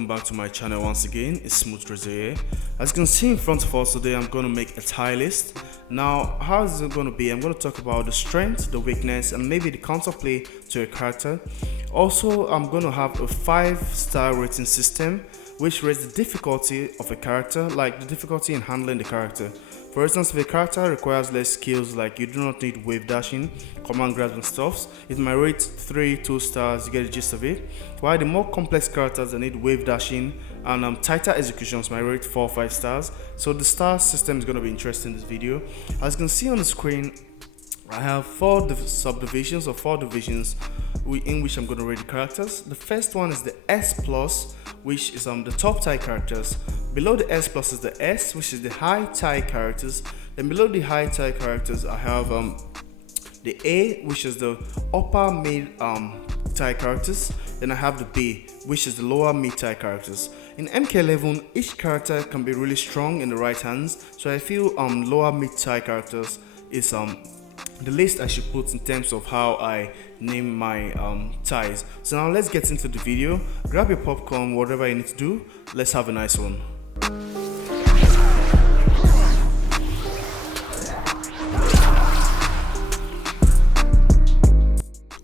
welcome back to my channel once again. It's Smooth Razor here. As you can see in front of us today, I'm going to make a tier list. Now, how is it going to be? I'm going to talk about the strength, the weakness, and maybe the counterplay to a character. Also, I'm going to have a 5-star rating system which rates the difficulty of a character, like the difficulty in handling the character. For instance, if a character requires less skills, like you do not need wave dashing, command grabs and stuffs, it might rate 2 stars, you get the gist of it. While the more complex characters that need wave dashing and tighter executions might rate 4 or 5 stars. So the star system is going to be interesting in this video. As you can see on the screen, I have 4 subdivisions or 4 divisions in which I'm going to rate the characters. The first one is the S+, which is the top tier characters. Below the S+ is the S, which is the high tier characters. Then below the high tier characters, I have the A, which is the upper mid tier characters. Then I have the B, which is the lower mid tier characters. In MK11, each character can be really strong in the right hands, so I feel lower mid tier characters is the list I should put in terms of how I name my ties. So now let's get into the video. Grab your popcorn, whatever you need to do. Let's have a nice one.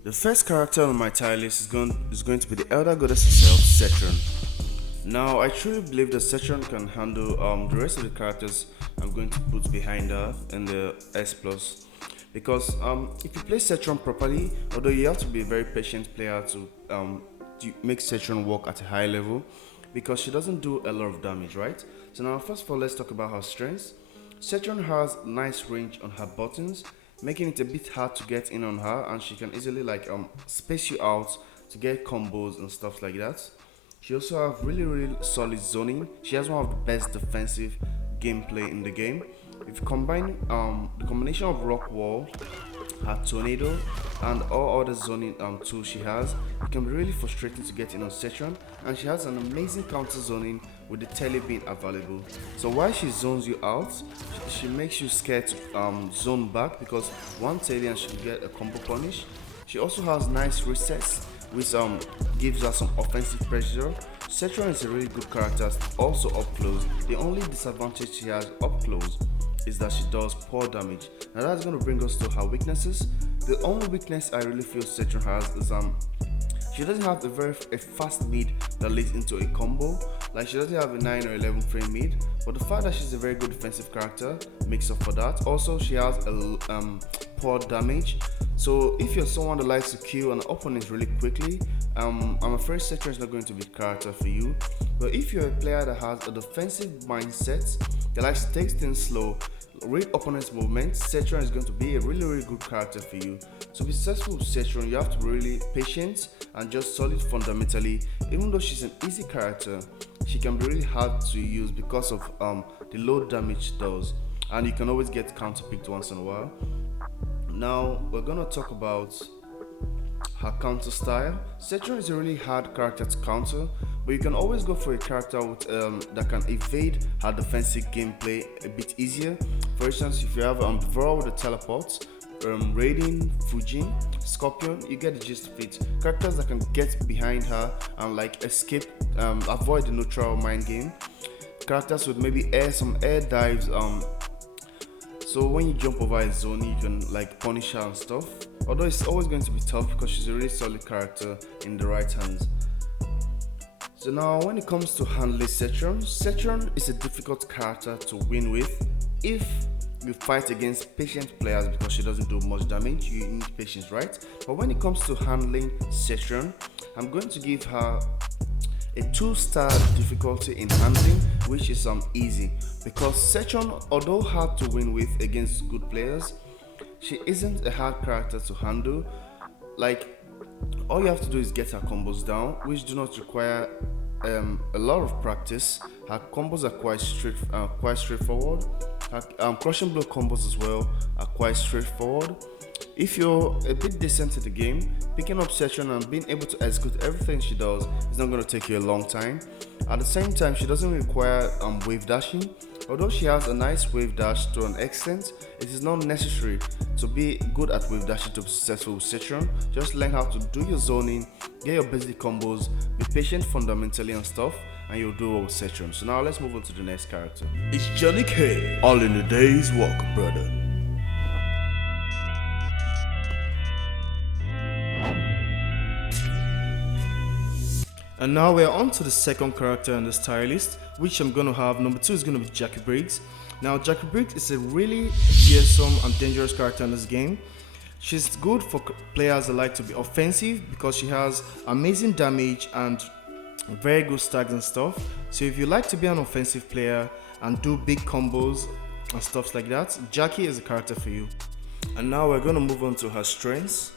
The first character on my tier list is going to be the elder goddess herself, Cetrion. Now, I truly believe that Cetrion can handle the rest of the characters I'm going to put behind her in the S+. Because if you play Cetrion properly, although you have to be a very patient player to make Cetrion work at a high level, because she doesn't do a lot of damage, right? So now first of all, let's talk about her strengths. Cetrion has nice range on her buttons, making it a bit hard to get in on her, and she can easily space you out to get combos and stuff like that. She also has really solid zoning. She has one of the best defensive gameplay in the game. If you combine the combination of rock wall, her tornado, and all other zoning tools she has, it can be really frustrating to get in on Cetrion, and she has an amazing counter zoning with the tele being available. So while she zones you out, she makes you scared to zone back, because one tele and she can get a combo punish. She also has nice resets, which gives her some offensive pressure. Cetrion is a really good character also up close. The only disadvantage she has up close is that she does poor damage. Now that's going to bring us to her weaknesses. The only weakness I really feel Cetrion has is she doesn't have a fast mid that leads into a combo. Like, she doesn't have a 9 or 11 frame mid, but the fact that she's a very good defensive character makes up for that. Also, she has a poor damage. So if you're someone that likes to kill an opponent really quickly, I'm afraid Cetrion is not going to be the character for you. But if you're a player that has a defensive mindset, that likes to take things slow, read opponent's movements, Cetrion is going to be a really good character for you. To be successful with Cetrion, you have to be really patient and just solid fundamentally. Even though she's an easy character, she can be really hard to use because of the low damage she does, and you can always get counterpicked once in a while. Now we're gonna talk about her counter style. Cetrion is a really hard character to counter, but you can always go for a character with, that can evade her defensive gameplay a bit easier. For instance, if you have Devourer with the teleport, Raiden, Fujin, Scorpion, you get the gist of it. Characters that can get behind her and escape, avoid the neutral mind game. Characters with maybe some air dives, so when you jump over a zone, you can punish her and stuff. Although it's always going to be tough because she's a really solid character in the right hands. So now when it comes to handling Cetrion is a difficult character to win with if you fight against patient players, because she doesn't do much damage. You need patience, right? But when it comes to handling Cetrion, I'm going to give her a 2-star difficulty in handling, which is easy, because Cetrion, although hard to win with against good players, she isn't a hard character to handle. All you have to do is get her combos down, which do not require a lot of practice. Her combos are quite straightforward. Her crushing blow combos as well are quite straightforward. If you're a bit decent at the game, picking up Cetrion and being able to execute everything she does is not going to take you a long time. At the same time, she doesn't require wave dashing. Although she has a nice wave dash to an extent, it is not necessary to be good at wave dashing to be successful with Cetrion. Just learn how to do your zoning get your basic combos, be patient fundamentally and stuff, and you'll do well with Cetrion. So now let's move on to the next character. It's Johnny K. All in a day's work, brother. And now we're on to the second character in this tier list, which I'm gonna have. Number 2 is gonna be Jacqui Briggs. Now Jacqui Briggs is a really fearsome and dangerous character in this game. She's good for players that like to be offensive because she has amazing damage and very good stacks and stuff. So if you like to be an offensive player and do big combos and stuff like that, Jacqui is a character for you. And now we're gonna move on to her strengths.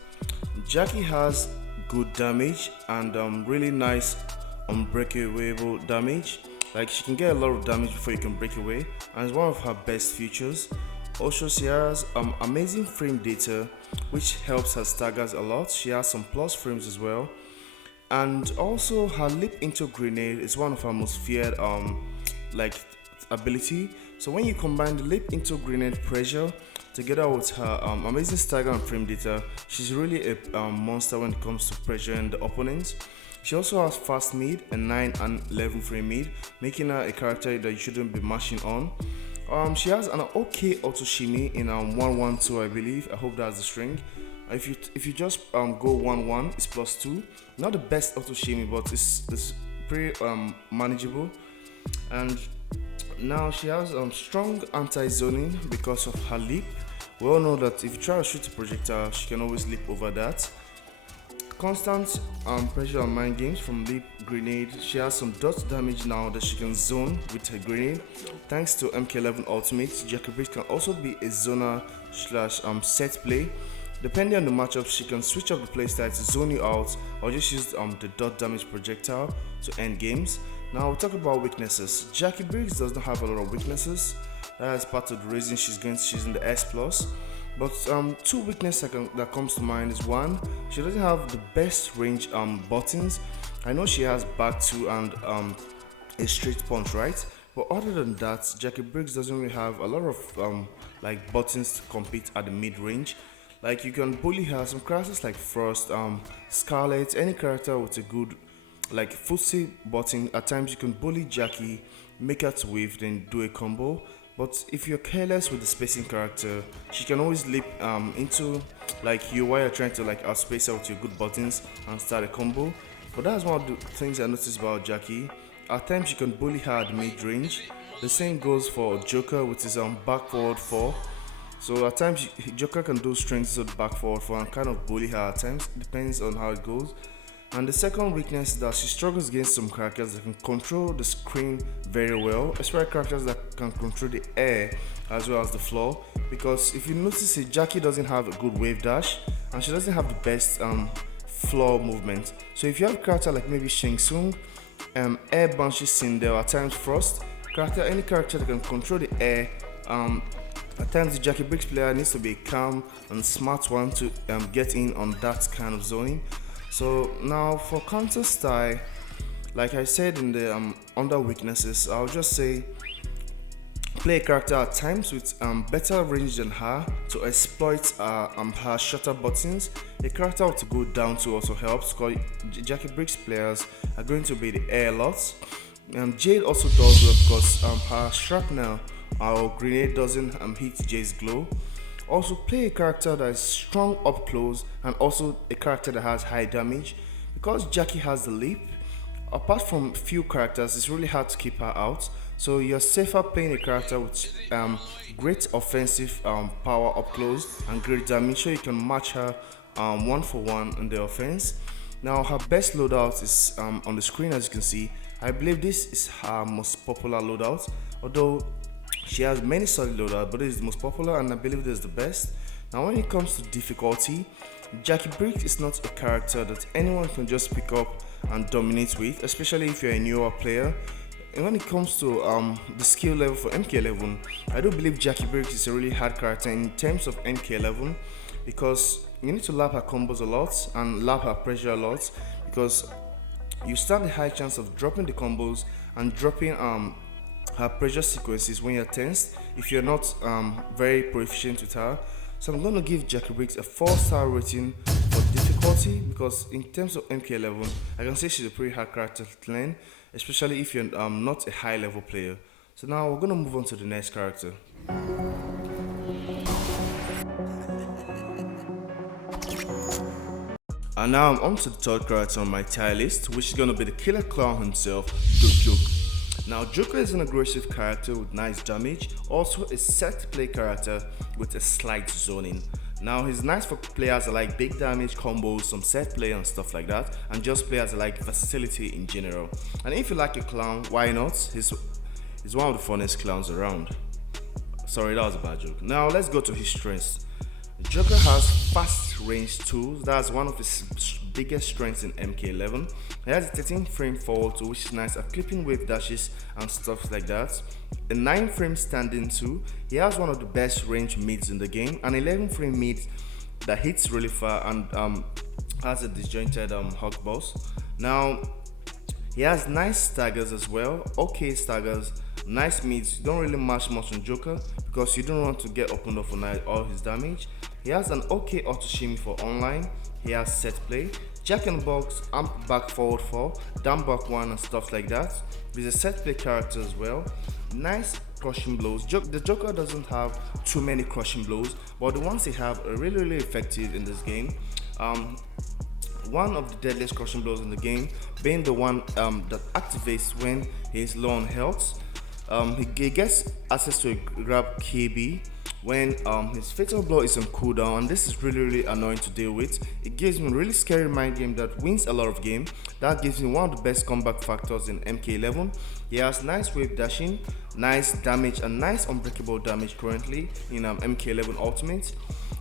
Jacqui has good damage and really nice unbreakable damage. Like, she can get a lot of damage before you can break away, and it's one of her best features. Also, she has amazing frame data, which helps her staggers a lot. She has some plus frames as well, and also her leap into grenade is one of her most feared ability. So when you combine the leap into grenade pressure together with her amazing stagger and frame data, she's really a monster when it comes to pressuring the opponents. She also has fast mid and 9 and 11 frame mid, making her a character that you shouldn't be mashing on. She has an okay auto shimmy in 1-1-2, I believe. I hope that's the string. If you just go 1-1, it's +2. Not the best auto shimmy, but it's pretty manageable. And now she has strong anti-zoning because of her leap. We all know that if you try to shoot a projectile, she can always leap over that. Constant pressure on mind games from leap grenade. She has some dot damage now that she can zone with her grenade. Thanks to MK11 ultimate, Jacqui Briggs can also be a zoner / set play. Depending on the matchup, she can switch up the playstyle to zone you out or just use the dot damage projectile to end games. Now we'll talk about weaknesses. Jacqui Briggs does not have a lot of weaknesses. That is part of the reason she's in the S+. But 2 weaknesses that comes to mind is 1, she doesn't have the best range buttons. I know she has back 2 and a straight punch, right? But other than that, Jacqui Briggs doesn't really have a lot of buttons to compete at the mid range. Like, you can bully her. Some characters like Frost, Skarlet, any character with a good footsie button. At times you can bully Jacqui, make her to wave, then do a combo. But if you're careless with the spacing character, she can always leap into you while you're trying to outspace her with your good buttons and start a combo. But that's one of the things I noticed about Jacqui. At times you can bully her at mid range. The same goes for Joker with his back forward 4. So at times Joker can do strings of the back forward 4 and kind of bully her at times. It depends on how it goes. And the second weakness is that she struggles against some characters that can control the screen very well, especially characters that can control the air as well as the floor. Because if you notice it, Jacqui doesn't have a good wave dash and she doesn't have the best floor movement. So if you have a character like maybe Shang Tsung, Air Banshee Sindel, at times Frost, any character that can control the air, at times the Jacqui Briggs player needs to be a calm and smart one to get in on that kind of zoning. So now for counter style, like I said in the under weaknesses, I'll just say play a character at times with better range than her to exploit her shorter buttons. A character to go down to also helps because Jacqui Briggs players are going to be the air a lot. Jade also does well because her shrapnel or grenade doesn't hit Jade's glow. Also play a character that is strong up close and also a character that has high damage. Because Jacqui has the leap, apart from few characters, it's really hard to keep her out. So you're safer playing a character with great offensive power up close and great damage, so you can match her 1-for-1 in the offense. Now her best loadout is on the screen, as you can see. I believe this is her most popular loadout, although she has many solid loadouts, but this is the most popular and I believe this is the best. Now when it comes to difficulty, Jacqui Briggs is not a character that anyone can just pick up and dominate with, especially if you're a newer player. And when it comes to the skill level for MK11, I do believe Jacqui Briggs is a really hard character in terms of MK11 because you need to lap her combos a lot and lap her pressure a lot because you stand a high chance of dropping the combos and dropping her pressure sequences when you're tensed if you're not very proficient with her. So I'm going to give Jacqui Briggs a 4-star rating for difficulty difficulty, because in terms of MK11, I can say she's a pretty hard character to learn, especially if you're not a high level player. So now we're gonna move on to the next character. And now I'm on to the third character on my tier list, which is gonna be the killer clown himself, the Joker. Now Joker is an aggressive character with nice damage, also a set play character with a slight zoning. Now he's nice for players that like big damage combos, some set play and stuff like that, and just players that like versatility in general. And if you like a clown, why not? He's one of the funniest clowns around. Sorry, that was a bad joke. Now let's go to his strengths. Joker has fast range tools. That's one of his biggest strengths in MK11. He has a 13 frame forward tool, which is nice at clipping wave dashes and stuff like that. A 9 frame standing tool. He has one of the best range mids in the game. An 11 frame mid that hits really far and has a disjointed hug boss. Now he has nice staggers as well. Okay staggers, nice mids. You don't really match much on Joker because you don't want to get opened up on all his damage. He has an okay auto shimmy for online. He has set play, jack in the box, amp back forward 4, down back 1 and stuff like that. He's a set play character as well. Nice crushing blows. The Joker doesn't have too many crushing blows, but the ones he have are really effective in this game. One of the deadliest crushing blows in the game being the one that activates when he's low on health. He gets access to a grab KB when his fatal blow is on cooldown, and this is really annoying to deal with. It gives him a really scary mind game that wins a lot of game. That gives him one of the best comeback factors in MK11. He has nice wave dashing, nice damage and nice unbreakable damage currently in MK11 Ultimate.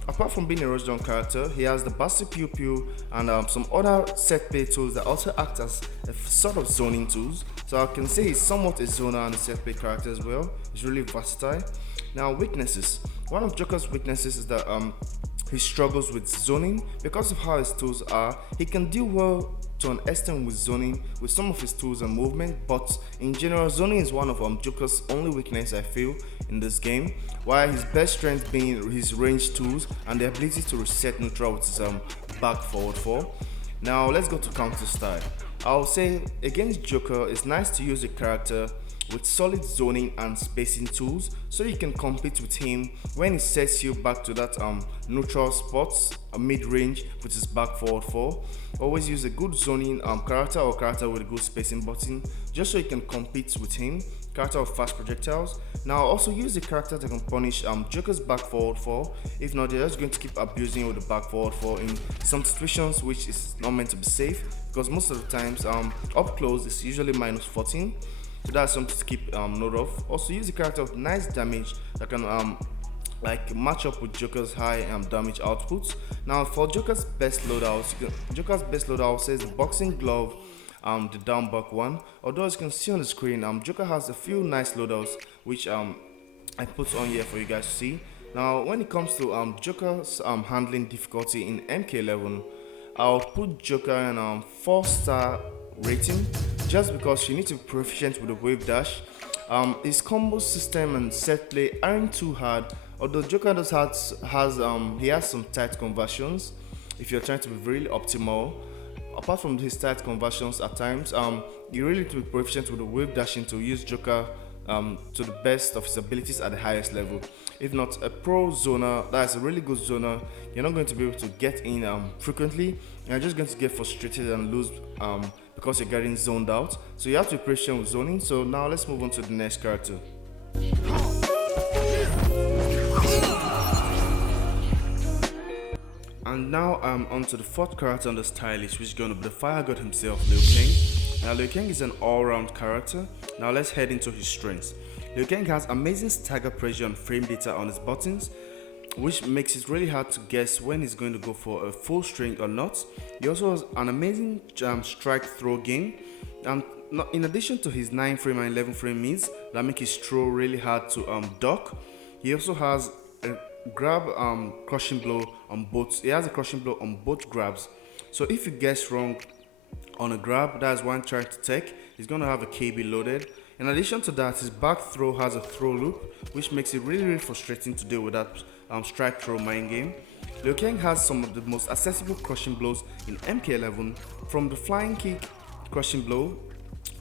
Apart from being a rush down character, he has the Basti Pew Pew and some other set play tools that also act as a sort of zoning tools. So I can say he's somewhat a zoner and a set play character as well. He's really versatile. Now weaknesses. One of Joker's weaknesses is that he struggles with zoning. Because of how his tools are, he can deal well to an extent with zoning with some of his tools and movement, but in general zoning is one of Joker's only weakness I feel in this game, while his best strength being his range tools and the ability to reset neutral with his back forward 4. Now let's go to counter style. I'll say against Joker it's nice to use a character with solid zoning and spacing tools so you can compete with him when he sets you back to that neutral spots, a mid-range with his back forward 4. Always use a good zoning character or character with a good spacing button just so you can compete with him. Character with fast projectiles. Now also use a character that can punish Joker's back forward 4. If not, they're just going to keep abusing with the back forward 4 in some situations which is not meant to be safe, because most of the times up close is usually -14. So that's something to keep note of. Also use a character with nice damage that can like match up with Joker's high damage outputs. Now for Joker's best loadout says the boxing glove, the down back one. Although as you can see on the screen, Joker has a few nice loadouts which I put on here for you guys to see. Now when it comes to Joker's handling difficulty in MK11, I'll put Joker in 4-star rating just because you need to be proficient with the wave dash. His combo system and set play aren't too hard, although Joker does he has some tight conversions if you're trying to be really optimal. Apart from his tight conversions at times, you really need to be proficient with the wave dashing to use Joker to the best of his abilities at the highest level. If not a pro zoner, that's a really good zoner, you're not going to be able to get in frequently. You're just going to get frustrated and lose because you're getting zoned out. So you have to be patient with zoning. So now let's move on to the next character. And now I'm on to the fourth character on the style list, which is going to be the fire god himself, Liu Kang. Now Liu Kang is an all-round character. Now let's head into his strengths. Liu Kang has amazing stagger pressure and frame data on his buttons, which makes it really hard to guess when he's going to go for a full string or not. He also has an amazing strike throw game, and in addition to his 9 frame and 11 frame mids that make his throw really hard to duck, he also has a grab crushing blow on both. He has a crushing blow on both grabs. So if you guess wrong on a grab, that's one trying to take, he's going to have a KB loaded. In addition to that, his back throw has a throw loop, which makes it really frustrating to deal with that strike throw mind game. Liu Kang has some of the most accessible crushing blows in MK11, from the flying kick crushing blow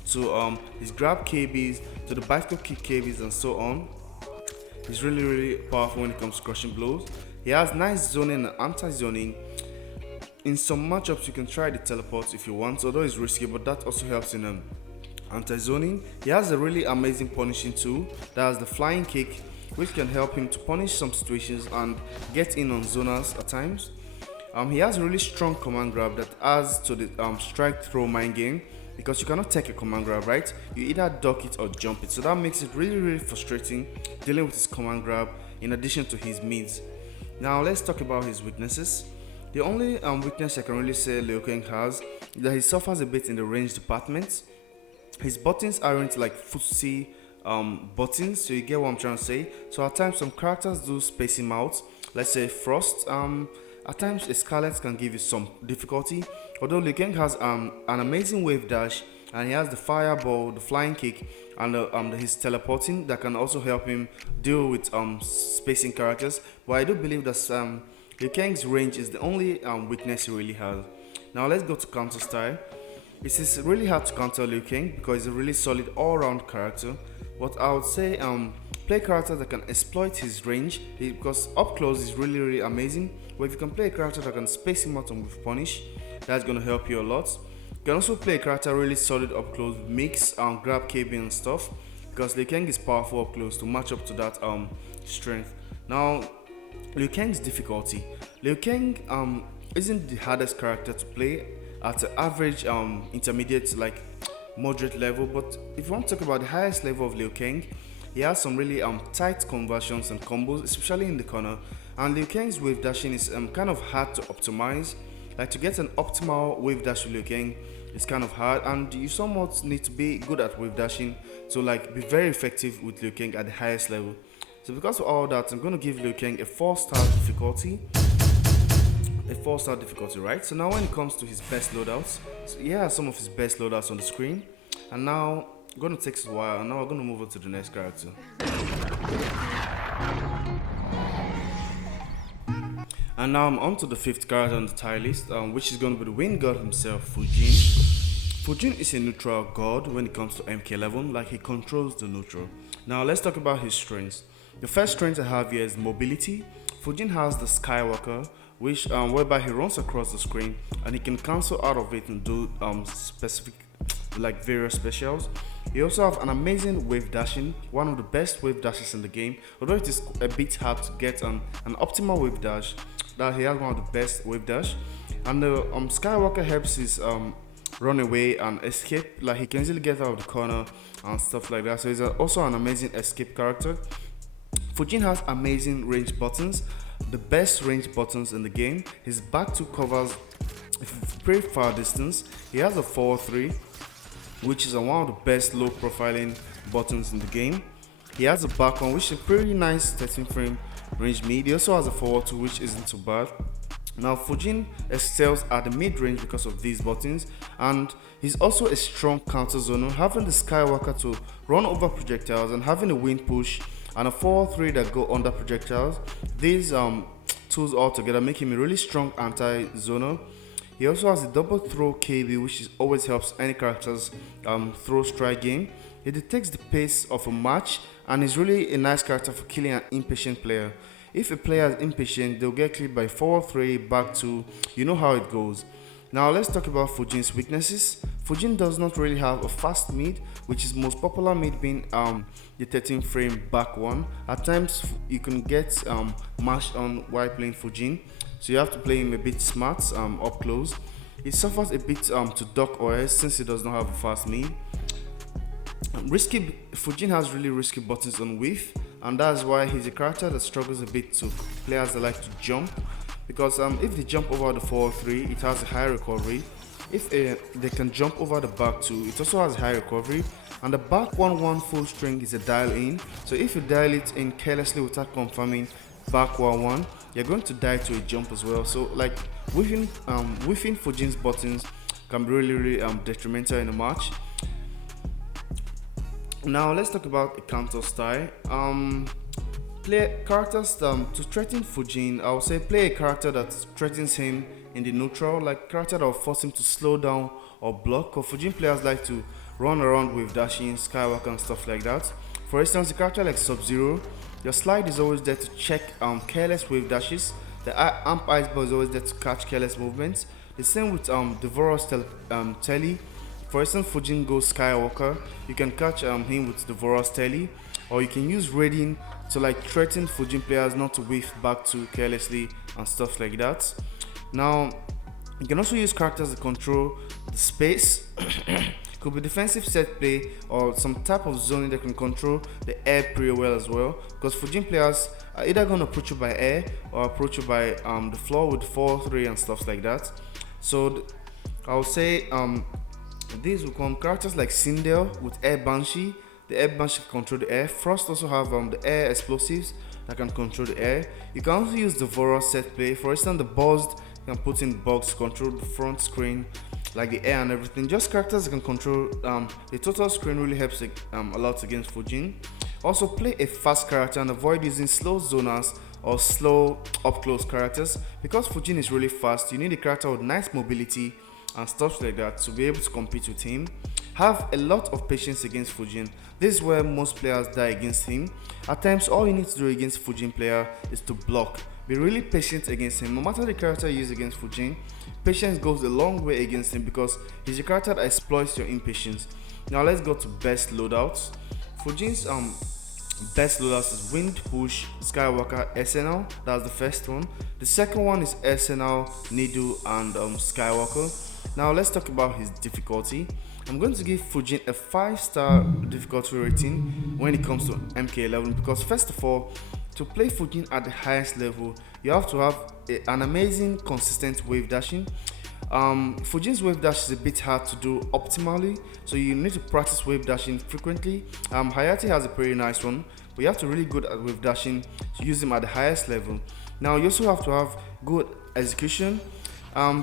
to his grab KBs to the bicycle kick KBs and so on. He's really powerful when it comes to crushing blows. He has nice zoning and anti-zoning. In some matchups you can try the teleport if you want, although it's risky, but that also helps in anti-zoning. He has a really amazing punishing tool that has the flying kick, which can help him to punish some situations and get in on zoners at times. He has a really strong command grab that adds to the strike throw mind game, because you cannot take a command grab, right? You either duck it or jump it, so that makes it really frustrating dealing with his command grab in addition to his mids. Now let's talk about his weaknesses. The only weakness I can really say Liu Kang has is that he suffers a bit in the range department. His buttons aren't like footsie buttons, so you get what I'm trying to say. So at times some characters do space him out. Let's say Frost. At times a Skarlet can give you some difficulty. Although Liu Kang has an amazing wave dash, and he has the fireball, the flying kick, and his teleporting that can also help him deal with spacing characters. But I do believe that Liu Kang's range is the only weakness he really has. Now let's go to counter style. It is really hard to counter Liu Kang because he's a really solid all-round character. But I would say play characters that can exploit his range, because up close is really amazing. But if you can play a character that can space him out and with punish, that's going to help you a lot. You can also play a character really solid up close, mix and grab KB and stuff, because Liu Kang is powerful up close to match up to that strength. Now Liu Kang's difficulty. Liu Kang isn't the hardest character to play at an average intermediate like moderate level, but if you want to talk about the highest level of Liu Kang, he has some really tight conversions and combos, especially in the corner. And Liu Kang's wave dashing is kind of hard to optimize. Like, to get an optimal wave dash with Liu Kang is kind of hard, and you somewhat need to be good at wave dashing to like be very effective with Liu Kang at the highest level. So because of all that, I'm going to give Liu Kang a 4-star difficulty. A 4-star difficulty, right? So now when it comes to his best loadouts, so he has some of his best loadouts on the screen. And now I'm going to take a while, and now we're going to move on to the next character. And now I'm on to the 5th character on the tier list, which is going to be the wind god himself, Fujin. Fujin is a neutral god when it comes to MK11, like he controls the neutral. Now let's talk about his strengths. The first strength I have here is mobility. Fujin has the Skywalker, which whereby he runs across the screen and he can cancel out of it and do specific like various specials. He also have an amazing wave dashing, one of the best wave dashes in the game. Although it is a bit hard to get an optimal wave dash, that he has one of the best wave dash. And the Skywalker helps his run away and escape, like he can easily get out of the corner and stuff like that. So he's also an amazing escape character. Fujin has amazing range buttons, the best range buttons in the game. His back two covers pretty far distance. He has a 4-3, which is one of the best low profiling buttons in the game. He has a back one, which is a pretty nice 13 frame range mid. He also has a 4-2, which isn't too bad. Now Fujin excels at the mid range because of these buttons, and he's also a strong counter zoner, having the Skywalker to run over projectiles and having a wind push and a 4-3 that go under projectiles. These tools all together make him a really strong anti-zoner. He also has a double throw KB, which always helps any character's throw strike game. He detects the pace of a match and is really a nice character for killing an impatient player. If a player is impatient, they'll get killed by 4-3, back 2, you know how it goes. Now let's talk about Fujin's weaknesses. Fujin does not really have a fast mid, which is most popular mid being the 13 frame back one. At times you can get mashed on while playing Fujin, so you have to play him a bit smart up close. He suffers a bit to duck OS since he does not have a fast mid. Fujin has really risky buttons on whiff, and that's why he's a character that struggles a bit to players that like to jump, because if they jump over the 4-3, it has a high recovery. If they can jump over the back 2, it also has a high recovery. And the back 1-1 full string is a dial in, so if you dial it in carelessly without confirming back 1-1, you're going to die to a jump as well. So like whiffing Fujin's buttons can be really detrimental in a match. Now let's talk about a counter style. play characters to threaten Fujin, I would say play a character that threatens him in the neutral, like character that will force him to slow down or block. Because Fujin players like to run around with dashing, skywalk and stuff like that. For instance, a character like Sub-Zero, your slide is always there to check careless wave dashes. The amp ice ball is always there to catch careless movements. The same with Devorah's telly. For instance, Fujin goes Skywalker, you can catch him with Devorah's telly, or you can use Raiden to like threaten Fujin players not to wave back too carelessly and stuff like that. Now, you can also use characters to control the space. Could be defensive set play or some type of zoning that can control the air pretty well as well, because Fujin players are either going to approach you by air or approach you by the floor with 4-3 and stuff like that. So I would say these will come characters like Sindel with Air Banshee. The Air Banshee can control the air. Frost also have the air explosives that can control the air. You can also use the Devorah set play. For instance, the Buzzed can put in bugs to control the front screen, like the air and everything. Just characters that can control the total screen really helps a lot against Fujin. Also play a fast character and avoid using slow zoners or slow up close characters, because Fujin is really fast. You need a character with nice mobility and stuff like that to be able to compete with him. Have a lot of patience against Fujin. This is where most players die against him. At times, all you need to do against Fujin player is to block. Be really patient against him. No matter the character you use against Fujin, patience goes a long way against him, because he's a character that exploits your impatience. Now let's go to best loadouts. Fujin's best loadouts is Wind, Push, Skywalker, SNL. That's the first one. The second one is SNL, Needle, and Skywalker. Now let's talk about his difficulty. I'm going to give Fujin a 5-star difficulty rating when it comes to MK11, because first of all, to play Fujin at the highest level, you have to have an amazing consistent wave dashing. Fujin's wave dash is a bit hard to do optimally, so you need to practice wave dashing frequently. Hayate has a pretty nice one, but you have to really good at wave dashing to use him at the highest level. Now you also have to have good execution.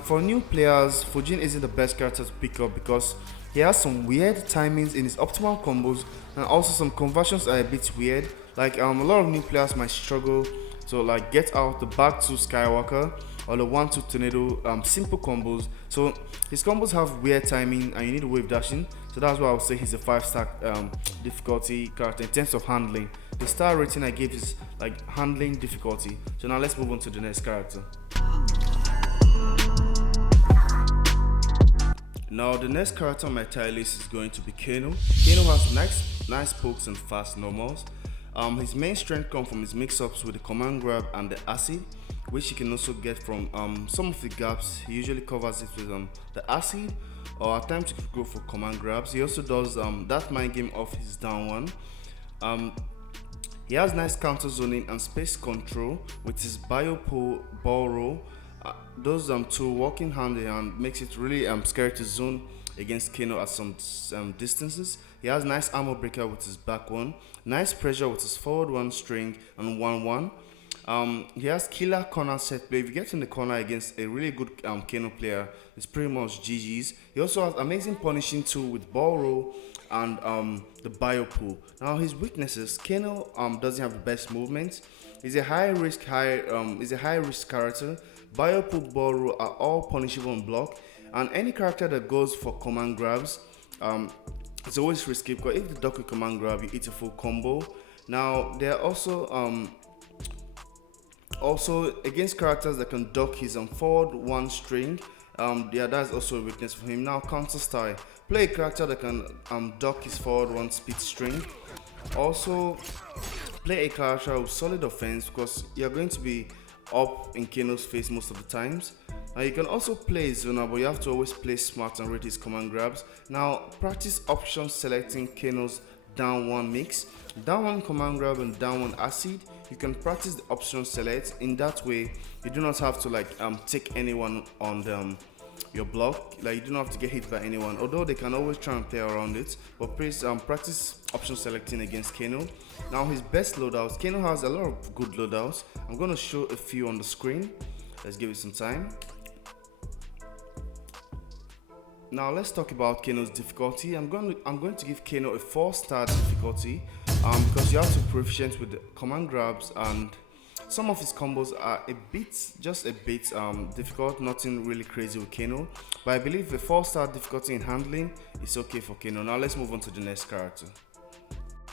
For new players, Fujin isn't the best character to pick up because he has some weird timings in his optimal combos, and also some conversions are a bit weird. Like a lot of new players might struggle to like get out the back to Skywalker or the 1-2 tornado simple combos. So his combos have weird timing and you need wave dashing. So that's why I would say he's a 5-star difficulty character in terms of handling. The star rating I gave is like handling difficulty. So now let's move on to the next character. Now the next character on my tier list is going to be Kano. Kano has nice pokes and fast normals. His main strength comes from his mix-ups with the command grab and the acid, which you can also get from some of the gaps. He usually covers it with the acid, or at times you could go for command grabs. He also does that mind game off his down one. He has nice counter zoning and space control with his biopole ball roll. Those two working hand in hand makes it really scary to zone against Kano at some distances. He has nice armor breaker with his back one, nice pressure with his forward one string and 1-1. He has killer corner set play. If you get in the corner against a really good Kano player, it's pretty much GG's. He also has amazing punishing tool with ball roll and the bio pool. Now his weaknesses, Kano doesn't have the best movement. He's a high risk character. Bio pool, ball roll are all punishable on block, and any character that goes for command grabs, it's always risky, because if the duck with command grab, you eat a full combo. Now there are also against characters that can duck his forward one string. That's also a weakness for him. Now counter style, play a character that can duck his forward one speed string. Also play a character with solid offense, because you're going to be up in Kano's face most of the times. Now you can also play Zona, but you have to always play smart and read his command grabs. Now practice option selecting Kano's down one mix, down one command grab and down one acid. You can practice the option select. In that way you do not have to take anyone on your block. Like, you do not have to get hit by anyone, although they can always try and play around it. But please practice option selecting against Kano. Now his best loadouts, Kano has a lot of good loadouts. I'm going to show a few on the screen. Let's give it some time. Now let's talk about Kano's difficulty. I'm going to give Kano a 4-star difficulty because you have to be proficient with the command grabs, and some of his combos are just a bit difficult. Nothing really crazy with Kano, but I believe a 4-star difficulty in handling is okay for Kano. Now let's move on to the next character.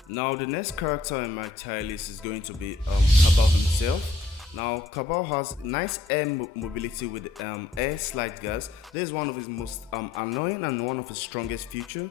Now the next character in my tier list is going to be Kabal himself. Now Kabal has nice air mobility with air slide gas. This is one of his most annoying and one of his strongest features.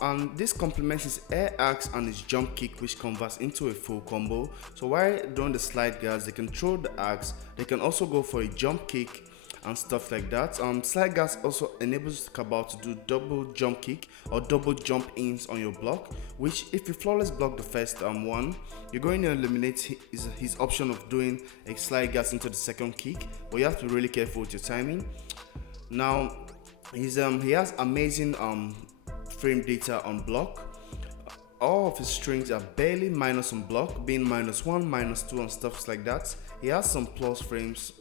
And this complements his air axe and his jump kick, which converts into a full combo. So while doing the slide gas, they can throw the axe, they can also go for a jump kick and stuff like that. Slide gas also enables Kabal to do double jump kick or double jump ins on your block, which if you flawless block the first one, you're going to eliminate his option of doing a slide gas into the second kick, but you have to be really careful with your timing. Now he has amazing frame data on block. All of his strings are barely minus on block, being -1, -2 and stuff like that. He has some plus frames.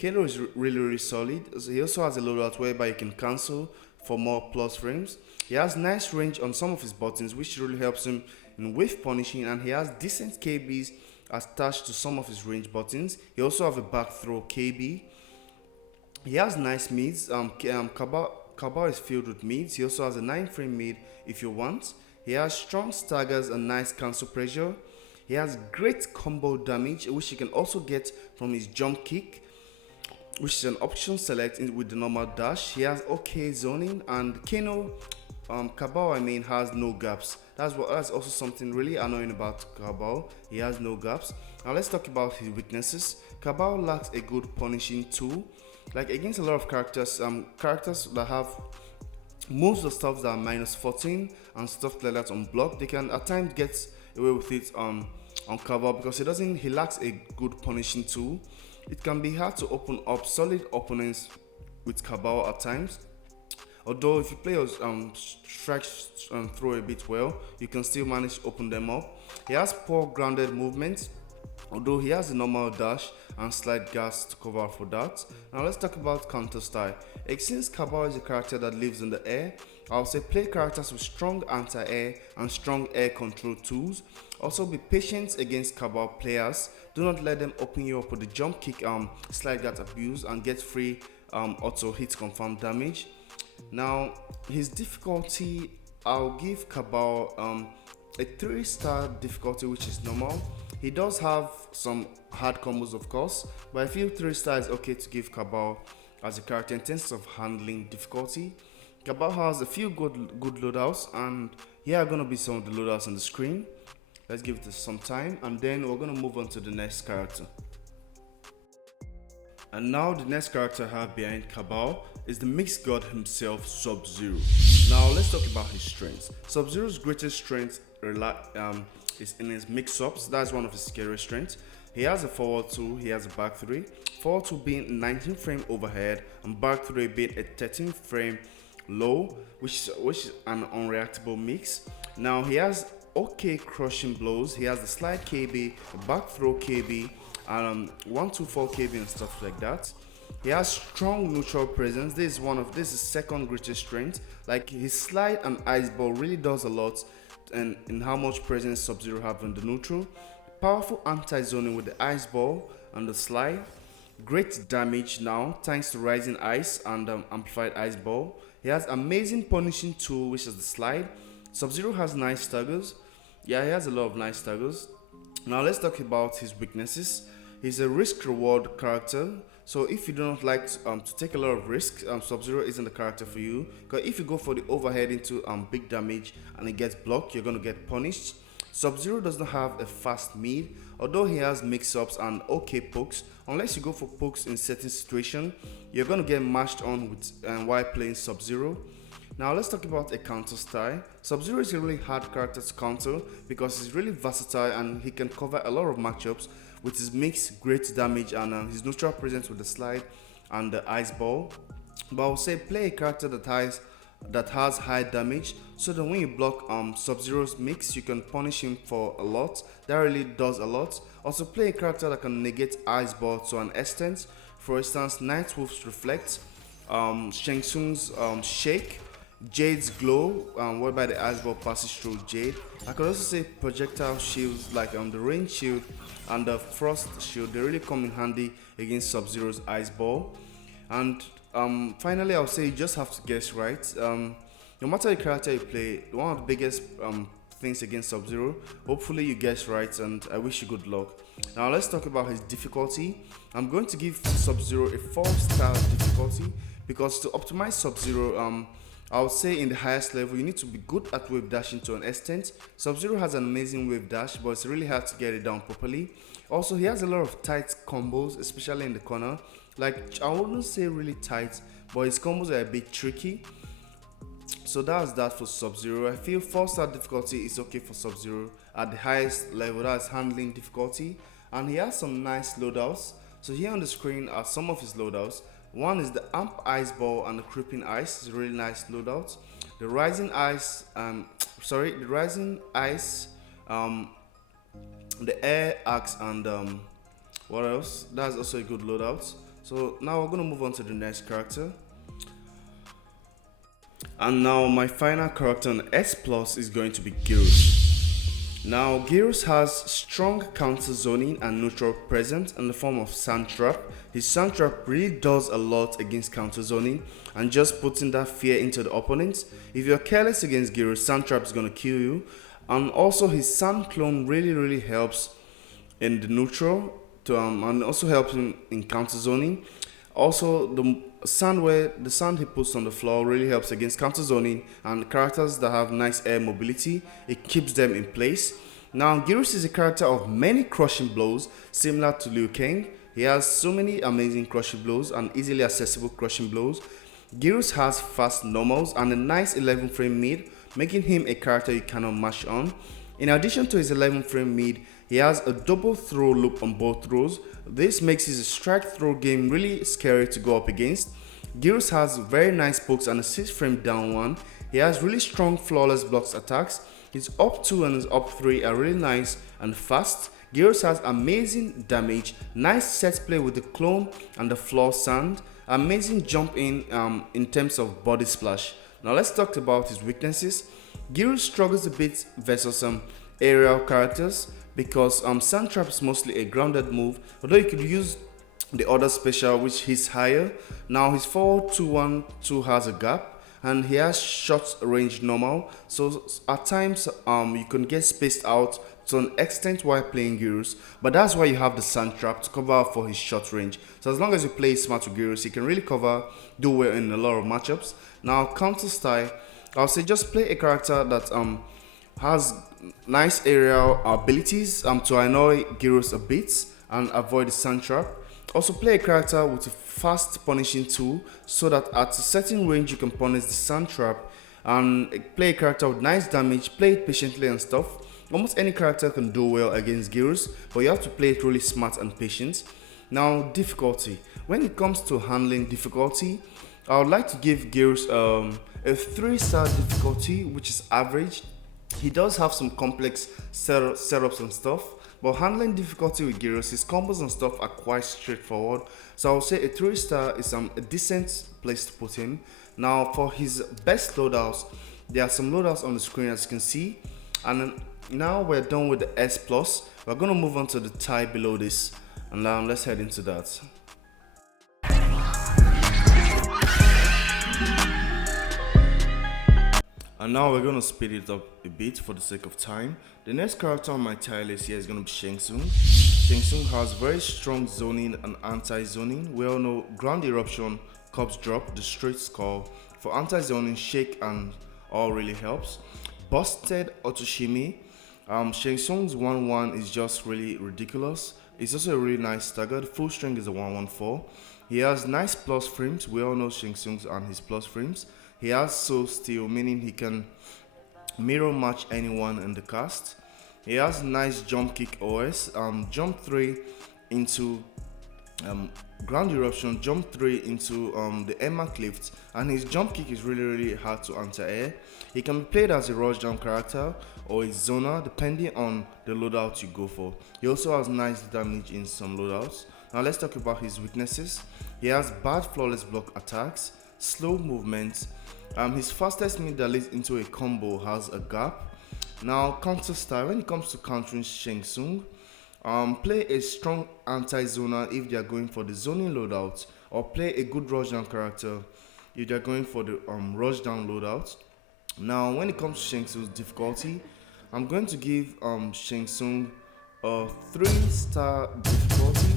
Kano is really solid. He also has a loadout whereby you can cancel for more plus frames. He has nice range on some of his buttons, which really helps him in wave punishing, and he has decent KBs attached to some of his range buttons. He also has a back throw KB. He has nice mids. Kabal is filled with mids. He also has a 9-frame mid if you want. He has strong staggers and nice cancel pressure. He has great combo damage, which you can also get from his jump kick, which is an option select with the normal dash. He has okay zoning, and Kabal has no gaps. That's also something really annoying about Kabal. He has no gaps. Now let's talk about his weaknesses. Kabal lacks a good punishing tool. Like against a lot of characters, characters that have moves or stuff that are -14 and stuff like that on block, they can at times get away with it on Kabal because he lacks a good punishing tool. It can be hard to open up solid opponents with Kabal at times. Although if you play your strike and throw a bit well, you can still manage to open them up. He has poor grounded movement, although he has a normal dash and slide gas to cover for that. Now let's talk about counter style. Since Kabal is a character that lives in the air, I'll say play characters with strong anti-air and strong air control tools. Also be patient against Kabal players. Do not let them open you up with the jump kick, slide gas abuse, and get free auto hit confirm damage. Now his difficulty, I'll give Kabal a 3-star difficulty, which is normal. He does have some hard combos of course, but I feel 3-star is okay to give Kabal as a character in terms of handling difficulty. Kabal has a few good loadouts, and here are going to be some of the loadouts on the screen. Let's give it some time, and then we're going to move on to the next character. And now the next character I have behind Kabal is the mixed god himself, Sub-Zero. Now let's talk about his strengths. Sub-Zero's greatest strength is in his mix-ups. That's one of his scariest strengths. He has a forward 2, he has a back 3. Forward 2 being 19 frame overhead and back 3 being a 13 frame low, which is an unreactable mix. Now he has okay crushing blows. He has the slide KB, the back throw KB, and 124 KB and stuff like that. He has strong neutral presence. This is his second greatest strength. Like his slide and ice ball really does a lot and in how much presence Sub-Zero have in the neutral. Powerful anti-zoning with the ice ball and the slide. Great damage now thanks to rising ice and amplified ice ball. He has amazing punishing tool, which is the slide. Sub-Zero has nice staggers. Yeah, he has a lot of nice staggers. Now let's talk about his weaknesses. He's a risk reward character. So if you do not like to take a lot of risks, Sub-Zero isn't the character for you. Because if you go for the overhead into big damage and it gets blocked, you're going to get punished. Sub-Zero does not have a fast mid, although he has mix-ups and okay pokes. Unless you go for pokes in certain situations, you're going to get matched on with while playing Sub-Zero. Now let's talk about a counter style. Sub-Zero is a really hard character to counter because he's really versatile and he can cover a lot of matchups with his mix, great damage, and his neutral presence with the slide and the ice ball. But I would say play a character that has high damage, so that when you block Sub-Zero's mix, you can punish him for a lot. That really does a lot. Also play a character that can negate ice ball to an extent. For instance, Nightwolf's Reflect. Shang Tsung's shake, Jade's glow, whereby the ice ball passes through Jade. I could also say projectile shields like the rain shield and the frost shield. They really come in handy against Sub-Zero's ice ball. And finally, I'll say you just have to guess right. No matter the character you play, one of the biggest things against Sub-Zero, hopefully you guess right, and I wish you good luck. Now let's talk about his difficulty. I'm going to give Sub-Zero a 4-star difficulty because to optimize Sub-Zero, I would say in the highest level you need to be good at wave dashing to an extent. Sub-Zero has an amazing wave dash, but it's really hard to get it down properly. Also, he has a lot of tight combos, especially in the corner. Like, I wouldn't say really tight, but his combos are a bit tricky. So that's that for Sub-Zero. I feel 4-star difficulty is okay for Sub-Zero at the highest level, that's handling difficulty. And he has some nice loadouts. So here on the screen are some of his loadouts. One is the Amp Ice Ball and the Creeping Ice. It's a really nice loadout. The Rising Ice, the Rising Ice, the Air Axe, and what else? That's also a good loadout. So now we're gonna move on to the next character. And now my final character on S Plus is going to be Geras. Now Geras has strong counter zoning and neutral presence in the form of Sand Trap. His Sand Trap really does a lot against counter zoning and just putting that fear into the opponents. If you're careless against Geras, Sand Trap is gonna kill you. And also his Sand Clone really helps in the neutral and also helps him in counter zoning. Also, the sand he puts on the floor really helps against counter zoning and characters that have nice air mobility. It keeps them in place. Now, Geras is a character of many crushing blows, similar to Liu Kang. He has so many amazing crushing blows and easily accessible crushing blows. Geras has fast normals and a nice 11 frame mid, making him a character you cannot mash on. In addition to his 11 frame mid, he has a double throw loop on both throws. This makes his strike throw game really scary to go up against. Geras has very nice pokes and a 6 frame down one. He has really strong flawless blocks attacks. His up 2 and his up 3 are really nice and fast. Geras has amazing damage, nice set play with the clone and the floor sand, amazing jump in terms of body splash. Now let's talk about his weaknesses. Geras struggles a bit versus aerial characters because Sand Trap is mostly a grounded move, although you could use the other special which is higher. Now his 4-2-1-2 has a gap and he has short range normal, so at times you can get spaced out to an extent while playing Geras, but that's why you have the Sand Trap to cover for his short range. So as long as you play smart with Geras, he can really do well in a lot of matchups. Now counter style, I'll say just play a character that has nice aerial abilities to annoy Geras a bit and avoid the Sand Trap. Also play a character with a fast punishing tool so that at a certain range you can punish the Sand Trap, and play a character with nice damage, play it patiently and stuff. Almost any character can do well against Geras, but you have to play it really smart and patient. Now difficulty. When it comes to handling difficulty, I would like to give Geras a 3-star difficulty, which is average. He does have some complex setups and stuff, but handling difficulty with Geras, his combos and stuff are quite straightforward. So I would say a 3-star is a decent place to put him. Now for his best loadouts, there are some loadouts on the screen as you can see. And now we're done with the S+. We're going to move on to the tie below this. And now let's head into that. And now we're going to speed it up a bit for the sake of time. The next character on my tier list here is going to be Shang Tsung. Shang Tsung has very strong zoning and anti-zoning. We all know Ground Eruption, Corpse Drop, the Straight Skull. For anti-zoning, Shake and all really helps. Busted Otoshimi. Shang Tsung's 1-1 is just really ridiculous. It's also a really nice stagger. The full string is a 1-1-4. He has nice plus frames. We all know Shang Tsung's and his plus frames. He has Soul Steal, meaning he can mirror match anyone in the cast. He has nice jump kick OS, jump 3 into Ground Eruption, jump 3 into the Emma Clift, and his jump kick is really hard to anti-air. He can be played as a rush down character or a zoner depending on the loadout you go for. He also has nice damage in some loadouts. Now let's talk about his weaknesses. He has bad flawless block attacks, slow movements. His fastest mid that leads into a combo has a gap. Now counter style, when it comes to countering Shang Tsung, play a strong anti-zoner if they are going for the zoning loadout, or play a good rushdown character if they are going for the rushdown loadout. Now when it comes to Shang Tsung's difficulty, I'm going to give Shang Tsung a 3-star difficulty.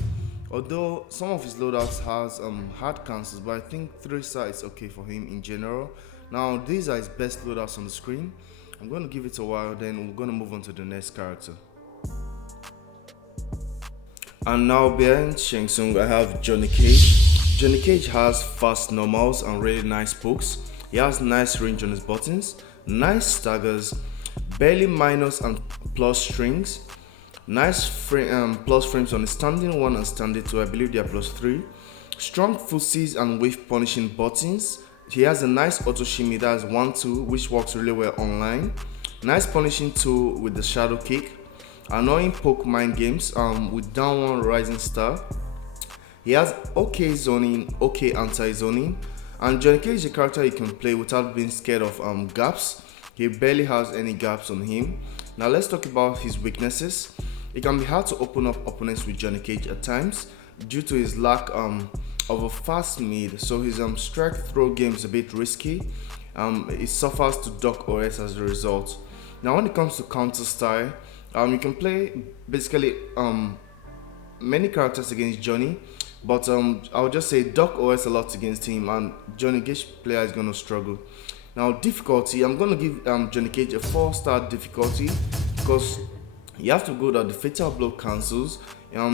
Although some of his loadouts has hard cancels, but I think 3-star is okay for him in general. Now these are his best loadouts on the screen. I'm going to give it a while, then we're going to move on to the next character. And now behind Shang Tsung, I have Johnny Cage. Johnny Cage has fast normals and really nice pokes. He has nice range on his buttons, nice staggers, barely minus and plus strings, nice plus frames on the standing 1 and standing 2, I believe they are +3. Strong footsies and wave punishing buttons. He has a nice auto shimmy that is 1-2, which works really well online. Nice punishing 2 with the shadow kick. Annoying poke mind games with down 1 rising star. He has okay zoning, okay anti-zoning. And Johnny Cage is a character you can play without being scared of gaps. He barely has any gaps on him. Now let's talk about his weaknesses. It can be hard to open up opponents with Johnny Cage at times due to his lack of a fast mid, so his strike throw game is a bit risky. It suffers to duck OS as a result. Now when it comes to counter style, you can play basically many characters against Johnny, but I'll just say duck OS a lot against him, and Johnny Cage player is going to struggle. Now difficulty, I'm going to give Johnny Cage a 4-star difficulty because you have to go that the fatal blow cancels,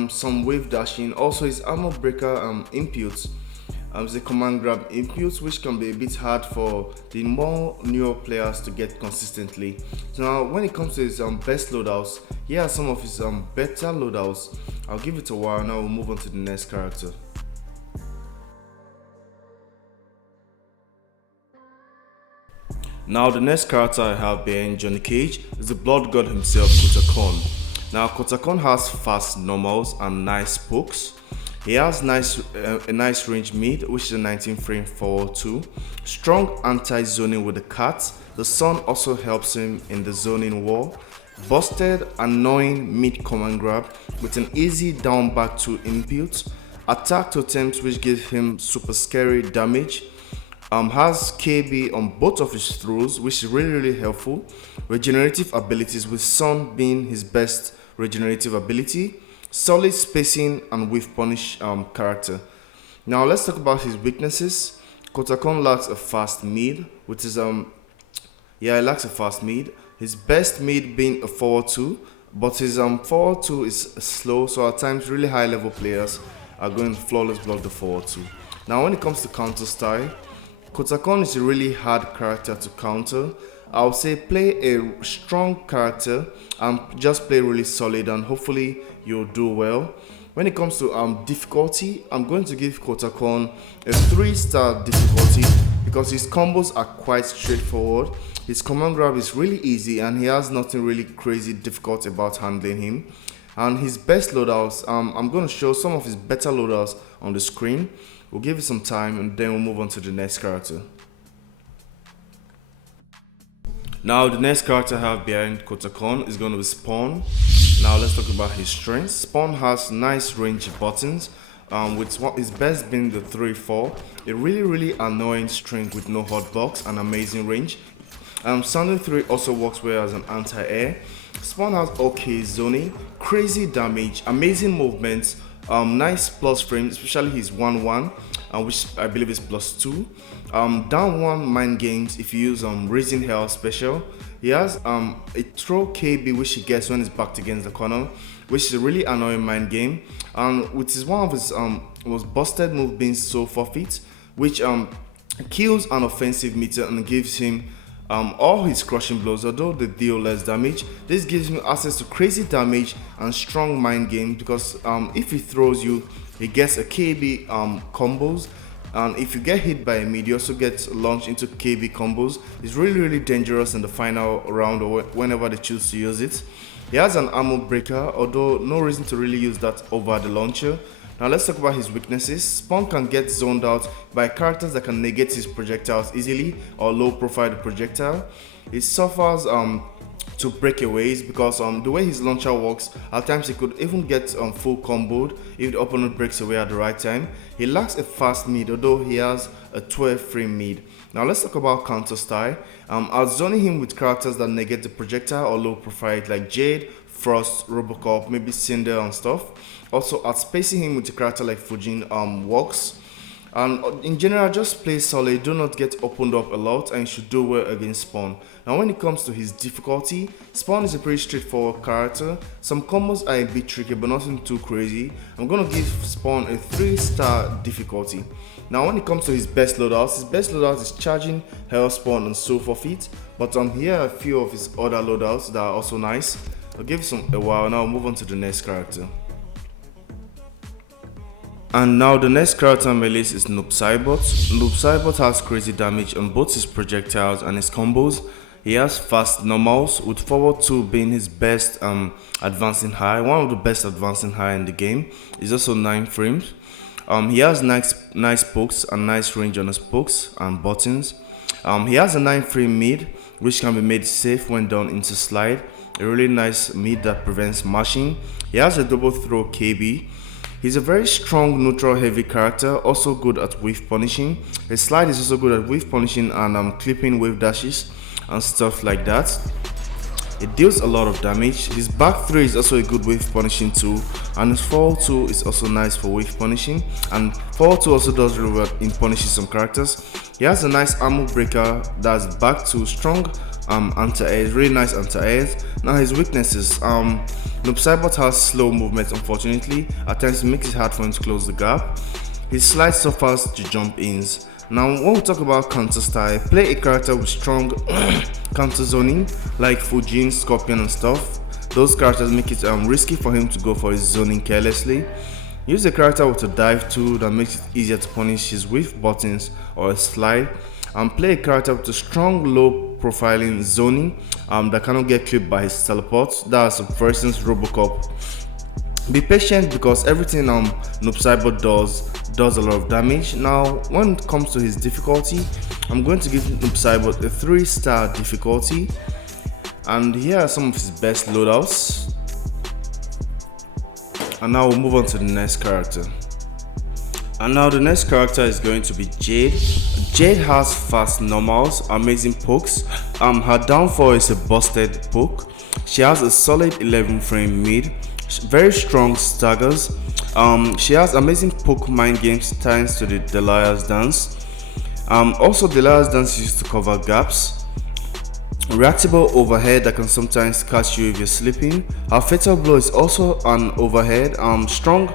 some wave dashing, also his armor breaker inputs. It's a command grab inputs, which can be a bit hard for the more newer players to get consistently. So now when it comes to his best loadouts, here are some of his better loadouts. I'll give it a while, now we'll move on to the next character. Now the next character I have behind Johnny Cage is the blood god himself, Kotal Kahn. Now Kotal Kahn has fast normals and nice pokes. He has a nice range mid, which is a 19 frame forward 2. Strong anti-zoning with the cat. The sun also helps him in the zoning war. Busted, annoying mid command grab with an easy down back 2 input. Attack totems, which give him super scary damage. Has KB on both of his throws, which is really helpful. Regenerative abilities, with Sun being his best regenerative ability. Solid spacing and wave punish character. Now let's talk about his weaknesses. Kotal Kahn lacks a fast mid, which is he lacks a fast mid. His best mid being a forward 2, but his forward 2 is slow, so at times really high level players are going to flawless block the forward 2. Now when it comes to counter style, Kotal Kahn is a really hard character to counter. I would say play a strong character and just play really solid, and hopefully you'll do well. When it comes to difficulty, I'm going to give Kotal Kahn a 3-star difficulty because his combos are quite straightforward. His command grab is really easy and he has nothing really crazy difficult about handling him. And his best loadouts, I'm going to show some of his better loadouts on the screen. We'll give it some time and then we'll move on to the next character. Now the next character I have behind Kotal Kahn is going to be Spawn. Now let's talk about his strengths. Spawn has nice range buttons, with his best being the 3-4. A really annoying strength with no hotbox and amazing range. Standing 3 also works well as an anti-air. Spawn has okay zoning, crazy damage, amazing movements, nice plus frames, especially his 1-1, which I believe is +2. Down 1 mind games if you use Raising Hell special. He has a throw KB which he gets when he's backed against the corner, which is a really annoying mind game. Which is one of his most busted move being so forfeit, which kills an offensive meter and gives him all his crushing blows, although they deal less damage. This gives him access to crazy damage and strong mind game because if he throws you, he gets a KB combos, and if you get hit by a mid, you also get launched into KB combos. It's really dangerous in the final round or whenever they choose to use it. He has an armor breaker, although no reason to really use that over the launcher. Now let's talk about his weaknesses. Spawn can get zoned out by characters that can negate his projectiles easily or low profile the projectile. He suffers to breakaways because the way his launcher works, at times he could even get full comboed if the opponent breaks away at the right time. He lacks a fast mid, although he has a 12 frame mid. Now let's talk about counter style. Outzoning him with characters that negate the projectile or low profile like Jade, Frost, Robocop, maybe Sindel and stuff. Also outspacing him with a character like Fujin works. And in general, just play solid, do not get opened up a lot, and you should do well against Spawn. Now when it comes to his difficulty, Spawn is a pretty straightforward character. Some combos are a bit tricky but nothing too crazy. I'm gonna give Spawn a 3-star difficulty. Now when it comes to his best loadouts is charging, Hell Spawn and Soul Forfeit. But here are a few of his other loadouts that are also nice. I'll give it a while, now I'll move on to the next character. And now the next character on my list is Noob Saibot. Noob Saibot has crazy damage on both his projectiles and his combos. He has fast normals, with forward 2 being his best advancing high, one of the best advancing high in the game. He's also 9 frames. He has nice pokes and nice range on his pokes and buttons. He has a 9 frame mid, which can be made safe when done into slide. A really nice mid that prevents mashing. He has a double throw KB. He's a very strong neutral heavy character, also good at wave punishing. His slide is also good at wave punishing and clipping wave dashes and stuff like that. It deals a lot of damage. His back 3 is also a good wave punishing tool, and his forward 2 is also nice for wave punishing, and forward 2 also does really well in punishing some characters. He has a nice armor breaker that's back 2 strong anti-air, really nice anti-air. Now his weaknesses, Noob Saibot has slow movement unfortunately, at times it makes it hard for him to close the gap. His slide suffers to jump ins. Now when we talk about counter style, play a character with strong counter zoning like Fujin, Scorpion and stuff. Those characters make it risky for him to go for his zoning carelessly. Use a character with a dive tool that makes it easier to punish his wave buttons or a slide. And play a character with a strong low profiling zoning that cannot get clipped by his teleports. That's for instance Robocop. Be patient because everything Noob Saibot does a lot of damage. Now when it comes to his difficulty, I'm going to give Noob Saibot a 3-star difficulty. And here are some of his best loadouts. And now we'll move on to the next character. And now the next character is going to be Jade. Jade has fast normals, amazing pokes. Her downfall is a busted poke. She has a solid 11 frame mid, very strong staggers. She has amazing poke mind games thanks to the Delilah's dance. Also Delilah's dance is used to cover gaps. Reactable overhead that can sometimes catch you if you're sleeping. Her fatal blow is also an overhead. Strong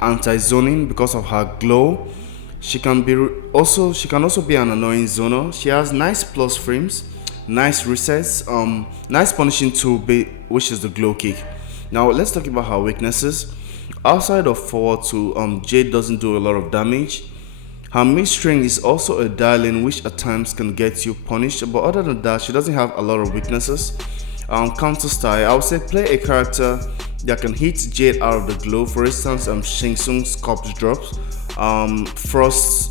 anti-zoning because of her glow. She can also be an annoying zoner. She has nice plus frames, nice resets, nice punishing tool which is the glow kick. Now let's talk about her weaknesses. Outside of forward 2, Jade doesn't do a lot of damage. Her mid string is also a dial-in which at times can get you punished, but other than that she doesn't have a lot of weaknesses. Counter style, I would say play a character that can hit Jade out of the glow. For instance, Shang Tsung's corpse drops, Frost's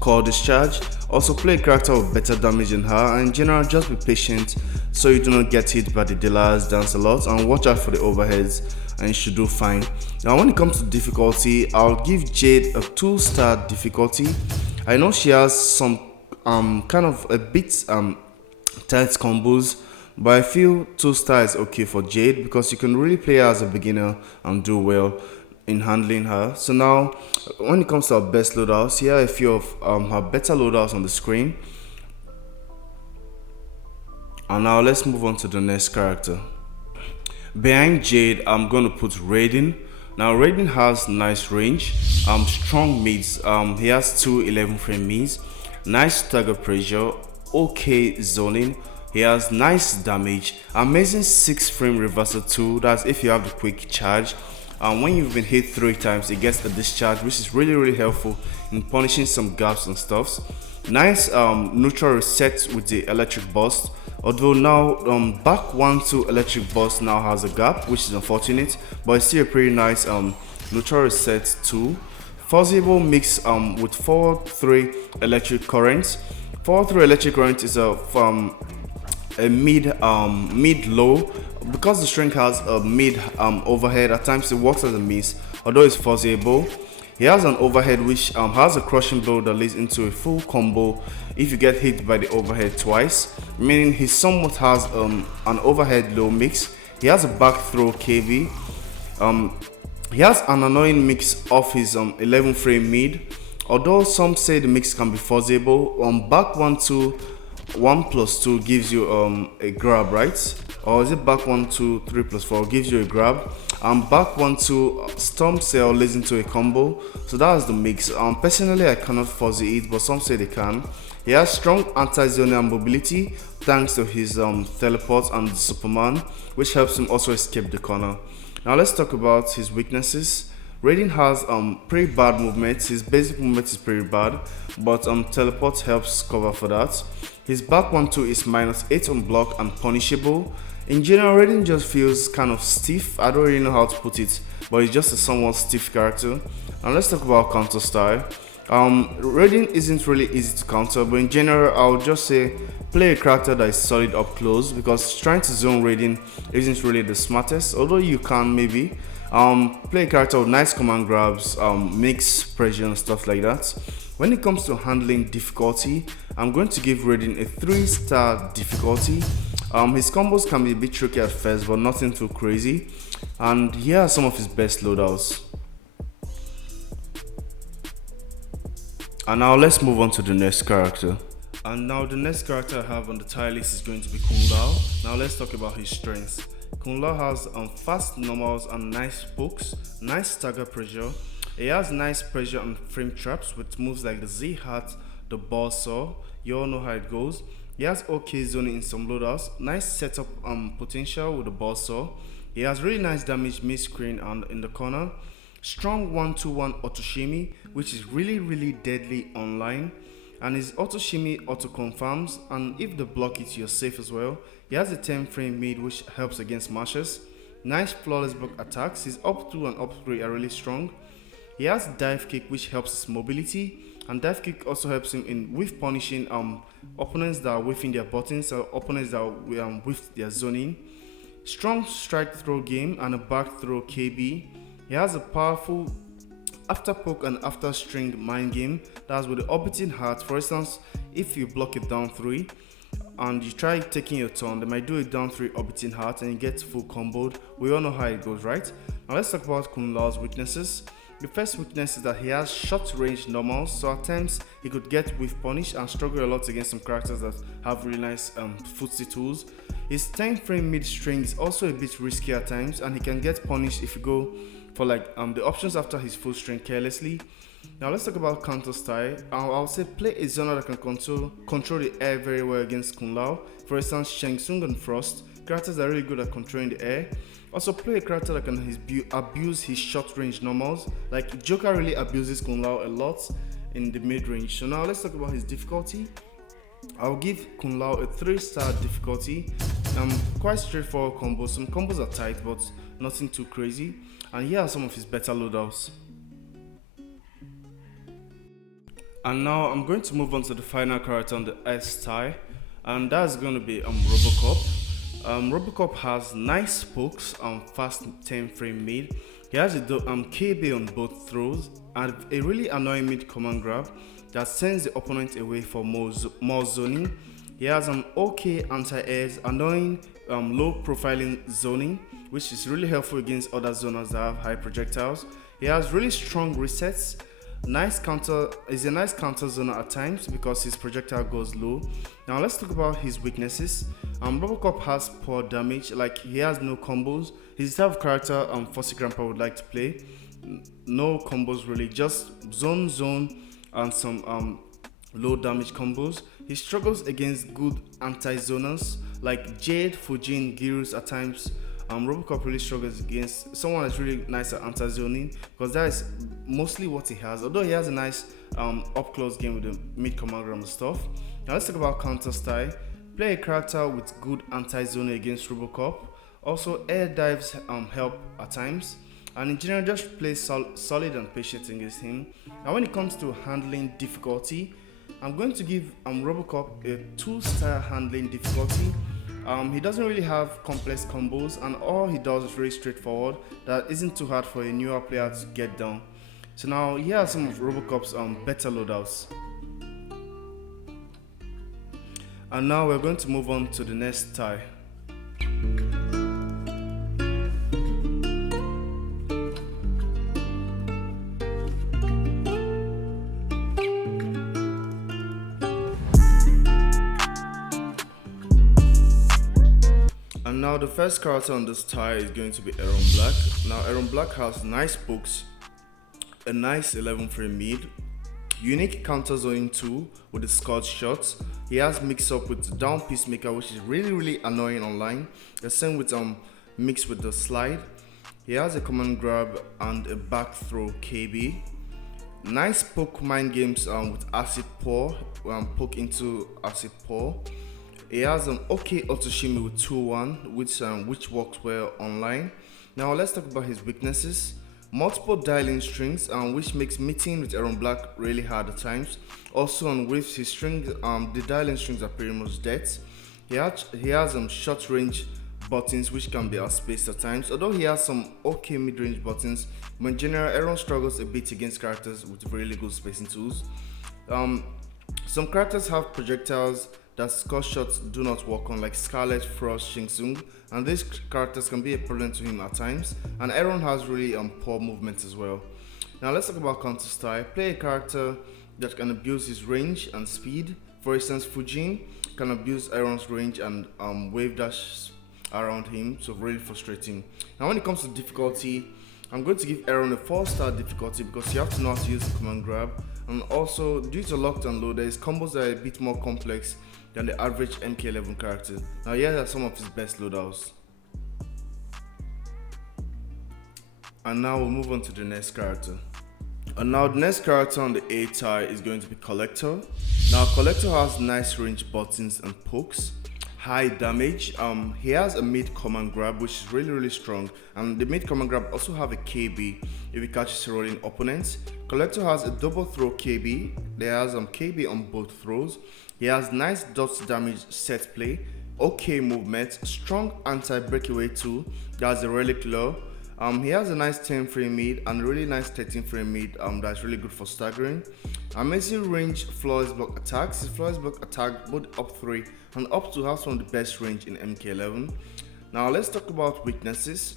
core discharge. Also play a character with better damage than her, and in general just be patient so you do not get hit by the Delilah's dance a lot, and watch out for the overheads and you should do fine. Now when it comes to difficulty, I'll give Jade a 2-star difficulty. I know she has some kind of a bit tight combos, but I feel 2-star is okay for Jade because you can really play her as a beginner and do well in handling her. So now when it comes to her best loadouts, here are a few of her better loadouts on the screen. And now let's move on to the next character. Behind Jade, I'm going to put Raiden. Now Raiden has nice range, strong mids. He has 2 11 frame mids, nice stagger pressure, okay zoning. He has nice damage, amazing 6 frame reversal tool. That's if you have the quick charge. When you've been hit 3 times, it gets a discharge, which is really helpful in punishing some gaps and stuffs. Nice neutral reset with the electric burst. Although now back 1-2 electric burst now has a gap, which is unfortunate, but it's still a pretty nice neutral reset 2. Fusible mix with 4-3 electric current. 4-3 electric current is a mid low, because the string has a mid overhead. At times it works as a miss, although it's fusible. He has an overhead which has a crushing blow that leads into a full combo if you get hit by the overhead twice, meaning he somewhat has an overhead low mix. He has a back throw KB. He has an annoying mix of his 11 frame mid, although some say the mix can be fusible. Back 1-2 1+2 gives you a grab, right? Or is it back 1-2 3+4 gives you a grab? Back 1-2 Storm Cell leads into a combo. So that is the mix. Personally I cannot fuzzy it, but some say they can. He has strong anti-zonal mobility thanks to his teleport and Superman, which helps him also escape the corner. Now let's talk about his weaknesses. Raiden has pretty bad movements. His basic movement is pretty bad, but teleport helps cover for that. His back 1-2 is -8 on block and punishable. In general, Raiden just feels kind of stiff. I don't really know how to put it, but he's just a somewhat stiff character. And let's talk about counter style. Raiden isn't really easy to counter, but in general, I would just say play a character that is solid up close, because trying to zone Raiden isn't really the smartest, although you can maybe. Play a character with nice command grabs, mix pressure and stuff like that. When it comes to handling difficulty, I'm going to give Raiden a 3-star difficulty. His combos can be a bit tricky at first, but nothing too crazy. And here are some of his best loadouts. And now let's move on to the next character. And now the next character I have on the tier list is going to be Kung Lao. Now let's talk about his strengths. Kung Lao has fast normals and nice pokes, nice stagger pressure. He has nice pressure and frame traps with moves like the Z-Hat, the ball saw. You all know how it goes. He has okay zoning in some loadouts, nice setup potential with the ball saw. He has really nice damage mid-screen and in the corner. Strong 1-2-1 auto shimmy, which is really deadly online. And his auto shimmy auto confirms, and if the block it, you're safe as well. He has a 10 frame mid which helps against mashes. Nice flawless block attacks. His up 2 and up 3 are really strong. He has dive kick which helps his mobility, and dive kick also helps him in whiff punishing opponents that are whiffing their buttons, or opponents that whiff their zoning. Strong strike throw game and a back throw KB. He has a powerful after poke and after string mind game, that's with the orbiting heart. For instance, if you block it down 3 and you try taking your turn, they might do a down 3 orbiting heart and you get full comboed. We all know how it goes, right? Now let's talk about Kung Lao's weaknesses. The first weakness is that he has short range normals, so at times he could get whiff punish and struggle a lot against some characters that have really nice footsie tools. His 10 frame mid string is also a bit risky at times, and he can get punished if you go for like the options after his full string carelessly. Now let's talk about counter style. I'll say play a zoner that can control the air very well against Kung Lao. For instance, Shang Tsung and Frost, characters that are really good at controlling the air. Also play a character that can abuse his short range normals. Like Joker really abuses Kung Lao a lot in the mid range. So now let's talk about his difficulty. I'll give Kung Lao a 3-star difficulty. Quite straightforward combos. Some combos are tight, but nothing too crazy. And here are some of his better loadouts. And now I'm going to move on to the final character on the S tie, and that's going to be Robocop. Robocop has nice pokes and fast 10 frame mid. He has a KB on both throws and a really annoying mid command grab that sends the opponent away for more zoning. He has an okay anti-airs, annoying low profiling zoning, which is really helpful against other zoners that have high projectiles. He has really strong resets. Is a nice counter zoner at times because his projectile goes low. Now let's talk about his weaknesses. Robocop has poor damage, like he has no combos. He's the type of character Fossy Grandpa would like to play. No combos really, just zone and some low damage combos. He struggles against good anti-zoners like Jade, Fujin, Geras at times. Robocop really struggles against someone that's really nice at anti-zoning, because that is mostly what he has, although he has a nice up-close game with the mid command and stuff. Now let's talk about counter style. Play a character with good anti-zoning against Robocop. Also, air dives help at times. And in general, just play solid and patient against him. Now when it comes to handling difficulty, I'm going to give Robocop a 2-star handling difficulty. He doesn't really have complex combos, and all he does is really straightforward. That isn't too hard for a newer player to get down. So now here are some of Robocop's better loadouts. And now we're going to move on to the next tie. And now the first character on this tie is going to be Erron Black. Now Erron Black has nice pokes, a nice 11 frame mid, unique counter zoning 2 with the Scott shots. He has mix up with down peacemaker, which is really annoying online. The same with mixed with the slide. He has a command grab and a back throw KB. Nice poke mind games with acid pour, poke into acid pour. He has an okay Otoshimi with 2-1, which works well online. Now let's talk about his weaknesses. Multiple dialing strings, which makes meeting with Erron Black really hard at times. Also on with his strings, the dialing strings are pretty much dead. He has short range buttons which can be outspaced at times. Although he has some okay mid range buttons, but in general Erron struggles a bit against characters with really good spacing tools. Some characters have projectiles that Scott shots do not work on, like Skarlet, Frost, Shang Tsung, and these characters can be a problem to him at times. And Erron has really poor movement as well. Now let's talk about counter style. Play a character that can abuse his range and speed. For instance, Fujin can abuse Erron's range and wave dash around him, so really frustrating. Now when it comes to difficulty, I'm going to give Erron a 4-star difficulty because you have to know how to use the command grab, and also due to locked and load, his combos are a bit more complex than the average MK11 character. Now here are some of his best loadouts. And now we'll move on to the next character. And now the next character on the A tie is going to be Kollector. Now Kollector has nice range buttons and pokes, high damage. He has a mid command grab which is really strong, and the mid command grab also have a KB if he catches rolling opponents. Kollector has a double throw KB. There has KB on both throws. He has nice dots damage set play, okay movement, strong anti-breakaway too. That's a relic low. He has a nice 10 frame mid and really nice 13 frame mid that's really good for staggering. Amazing range flawless block attacks. His flawless block attack both up 3 and up 2 has one of the best range in MK11. Now let's talk about weaknesses.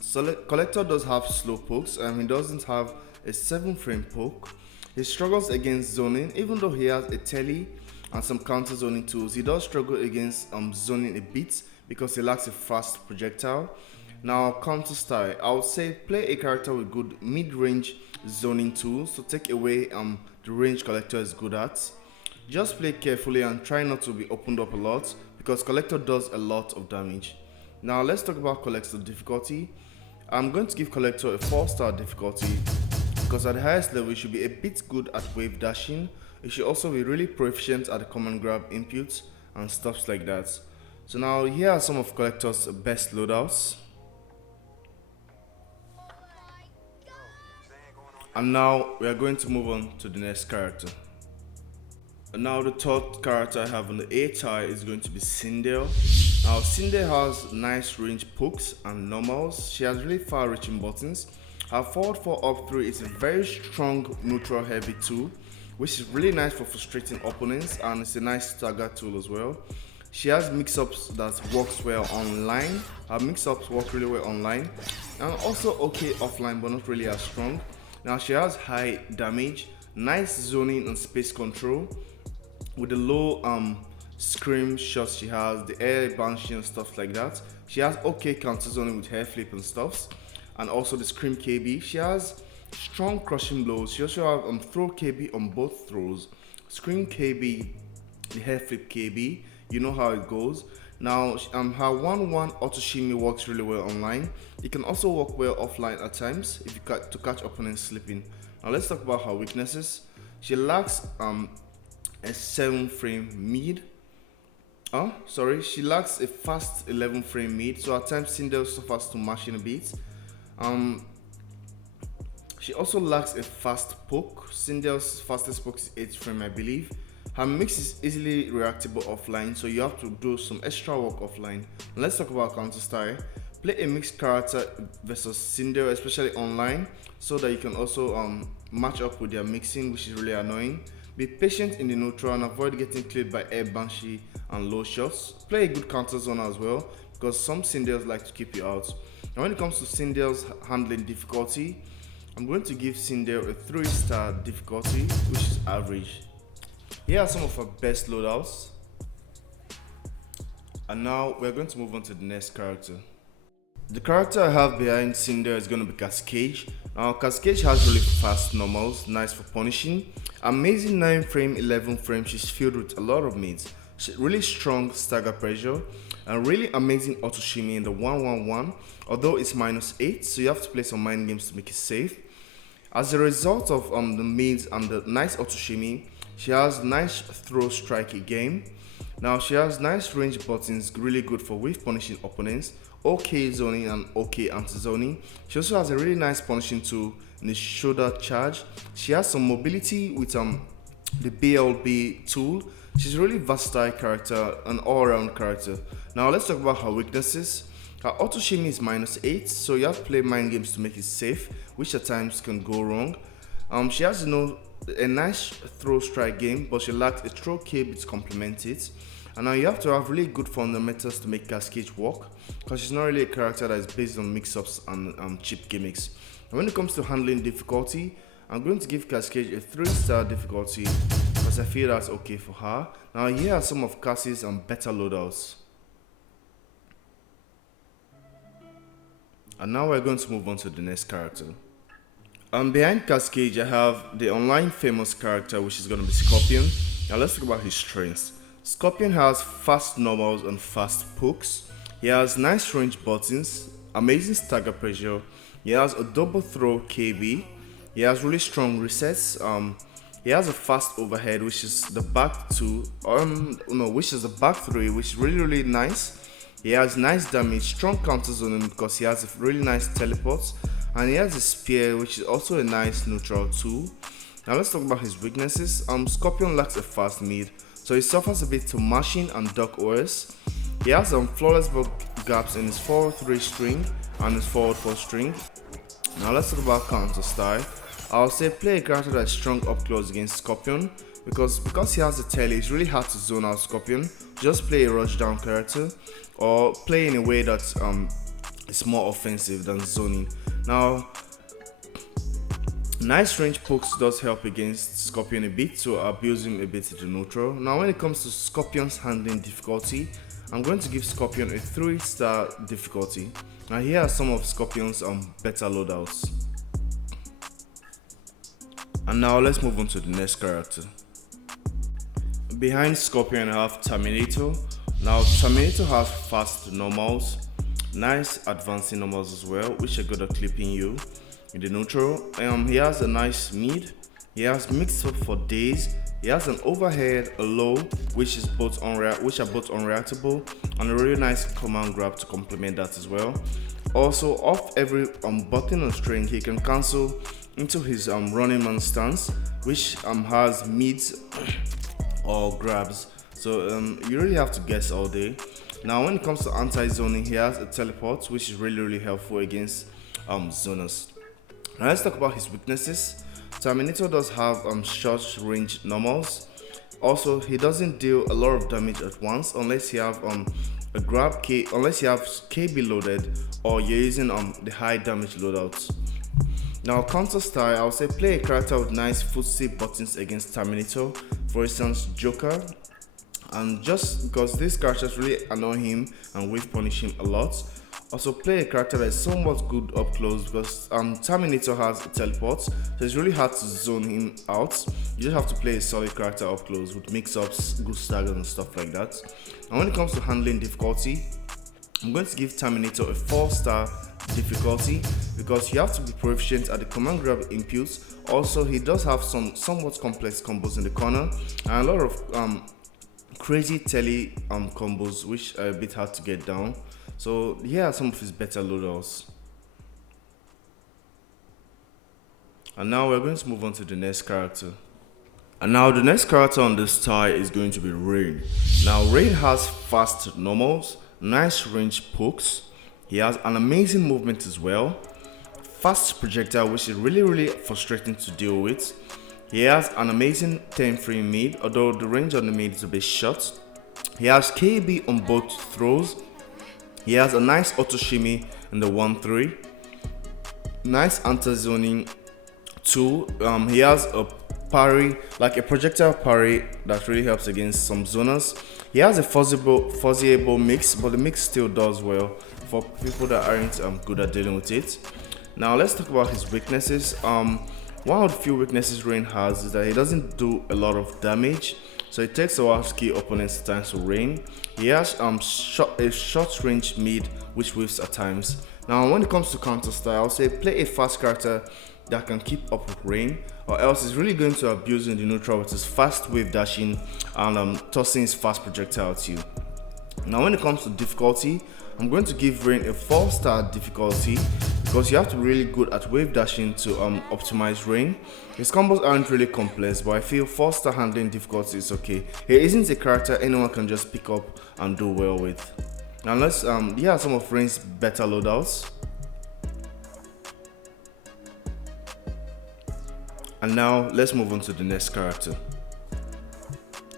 So Kollector does have slow pokes, and he doesn't have a 7 frame poke. He struggles against zoning, even though he has a telly and some counter zoning tools. He does struggle against zoning a bit because he lacks a fast projectile. Now counter style, I would say play a character with good mid-range zoning tools to take away the range Kollector is good at. Just play carefully and try not to be opened up a lot because Kollector does a lot of damage. Now let's talk about Kollector difficulty. I'm going to give Kollector a 4-star difficulty because at the highest level he should be a bit good at wave dashing. He should also be really proficient at the command grab inputs and stuff like that. So now here are some of Kollector's best loadouts. And now we are going to move on to the next character. And now the third character I have on the A tie is going to be Sindel. Now Sindel has nice range pokes and normals. She has really far reaching buttons. Her forward 4 up 3 is a very strong neutral heavy tool, which is really nice for frustrating opponents, and it's a nice stagger tool as well. She has mix-ups that works well online. Her mix-ups work really well online and also okay offline, but not really as strong. Now she has high damage, nice zoning and space control with the low scream shots she has, the air banshee and stuff like that. She has okay counter zoning with hair flip and stuffs, and also the scream KB. She has strong crushing blows. She also have throw KB on both throws, scream KB, the hair flip KB. You know how it goes. Now her 1-1 Otoshimi works really well online. It can also work well offline at times if you to catch opponents slipping. Now let's talk about her weaknesses. She lacks a 7 frame mid. She lacks a fast 11 frame mid, so at times Sindel suffers to mashing a bit. She also lacks a fast poke. Sindel's fastest poke is 8 frame, I believe. Her mix is easily reactable offline, so you have to do some extra work offline. And let's talk about counter style. Play a mixed character versus Sindel, especially online, so that you can also match up with their mixing, which is really annoying. Be patient in the neutral and avoid getting cleared by air banshee and low shots. Play a good counter zone as well, because some Sindels like to keep you out. And when it comes to Sindel's handling difficulty, I'm going to give Sindel a 3-star difficulty, which is average. Here are some of her best loadouts. And now we're going to move on to the next character. The character I have behind Sindel is going to be Cassie Cage. Now Cassie Cage has really fast normals, nice for punishing. Amazing 9 frame, 11 frame, she's filled with a lot of mids. Really strong stagger pressure and really amazing auto shimmy in the 1-1-1, although it's -8, so you have to play some mind games to make it safe. As a result of the mids and the nice auto shimmy, she has nice throw strike game. Now she has nice range buttons, really good for wave punishing opponents, okay zoning and okay anti-zoning. She also has a really nice punishing tool in the shoulder charge. She has some mobility with the BLB tool. She's a really versatile character, an all-around character. Now let's talk about her weaknesses. Her auto shimmy is -8, so you have to play mind games to make it safe, which at times can go wrong. She has a nice throw strike game, but she lacks a throw cape to complement it. And now you have to have really good fundamentals to make Cassie Cage work, because she's not really a character that is based on mix-ups and cheap gimmicks. And when it comes to handling difficulty, I'm going to give Cassie Cage a 3-star difficulty, because I feel that's okay for her. Now here are some of Cassie's better loadouts. And now we're going to move on to the next character. Behind Cassie Cage, I have the online famous character, which is going to be Scorpion. Now let's talk about his strengths. Scorpion has fast normals and fast pokes. He has nice range buttons, amazing stagger pressure. He has a double throw KV. He has really strong resets. He has a fast overhead, which is the back 2, which is the back 3, which is really nice. He has nice damage, strong counter zoning because he has a really nice teleport, and he has a spear, which is also a nice neutral tool. Now let's talk about his weaknesses. Scorpion lacks a fast mid, so he suffers a bit to mashing and duck OS. He has some flawless gaps in his forward 3 string and his forward 4 string. Now let's talk about counter style. I'll say play a character that's strong up close against Scorpion, because he has a tail, it's really hard to zone out Scorpion. Just play a rush down character, or play in a way that is more offensive than zoning. Now, nice range pokes does help against Scorpion a bit, so abuse him a bit to the neutral. Now when it comes to Scorpion's handling difficulty, I'm going to give Scorpion a 3-star difficulty. Now here are some of Scorpion's better loadouts. And now let's move on to the next character. Behind Scorpion I have Terminator. Now Terminator has fast normals, nice advancing normals as well, which are good at clipping you in the neutral. He has a nice mid. He has mixed up for days. He has an overhead, a low, which are both unreactable, and a really nice command grab to complement that as well. Also, off every button and string, he can cancel into his running man stance, which has mids or grabs. So you really have to guess all day. Now when it comes to anti-zoning, he has a teleport, which is really helpful against zoners. Now let's talk about his weaknesses. Terminator does have short range normals. Also, he doesn't deal a lot of damage at once unless you have unless you have KB loaded or you're using the high damage loadouts. Now counter style, I would say play a character with nice footstep buttons against Terminator, for instance Joker, and just because these characters really annoy him and wave punish him a lot. Also play a character that is somewhat good up close, because Terminator has a teleport, so it's really hard to zone him out. You just have to play a solid character up close with mix-ups, good staggers and stuff like that. And when it comes to handling difficulty, I'm going to give Terminator a 4-star difficulty, because you have to be proficient at the command grab inputs. Also, he does have some somewhat complex combos in the corner and a lot of crazy tele combos which are a bit hard to get down. So here are some of his better loadouts. And now we're going to move on to the next character. And now the next character on this tie is going to be Raiden. Now Raiden has fast normals, nice range pokes. He has an amazing movement as well. Fast projectile, which is really frustrating to deal with. He has an amazing 10 frame mid, although the range on the mid is a bit short. He has KB on both throws. He has a nice auto shimmy in the 1-3. Nice anti-zoning tool. He has a parry, like a projectile parry that really helps against some zoners. He has a fuzzable mix, but the mix still does well for people that aren't good at dealing with it. Now let's talk about his weaknesses. One of the few weaknesses Raiden has is that he doesn't do a lot of damage, so it takes a while to kill opponents at times to Raiden. He has a short range mid which whiffs at times. Now when it comes to counter style, I'll say play a fast character that can keep up with Raiden, or else he's really going to abuse in the neutral with his fast wave dashing and tossing his fast projectile at you. Now when it comes to difficulty, I'm going to give Raiden a 4-star difficulty because you have to be really good at wave dashing to optimize Raiden. His combos aren't really complex, but I feel 4-star handling difficulty is okay. He isn't a character anyone can just pick up and do well with. Now let's here are some of Raiden's better loadouts. And now let's move on to the next character.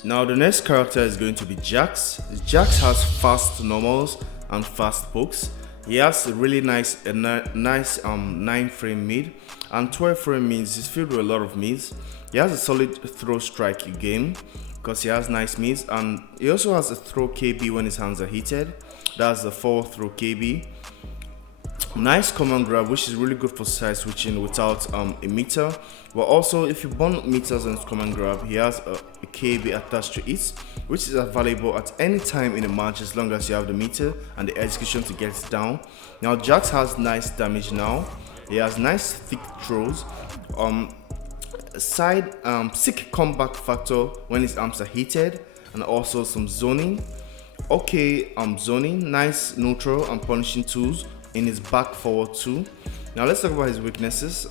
Now the next character is going to be Jax. Jax has fast normals and fast pokes. He has a really nice 9 frame mid and 12 frame mids. He's filled with a lot of mids. He has a solid throw strike game because he has nice mids, and he also has a throw KB when his hands are heated. That's the 4 throw KB. Nice command grab, which is really good for side switching without a meter, but also if you burn meters on his command grab, he has a KB attached to it, which is available at any time in a match as long as you have the meter and the execution to get it down. Now Jax has nice damage now. He has nice thick throws, sick comeback factor when his arms are heated, and also some zoning. Okay, zoning, nice neutral and punishing tools in his back forward too. Now let's talk about his weaknesses.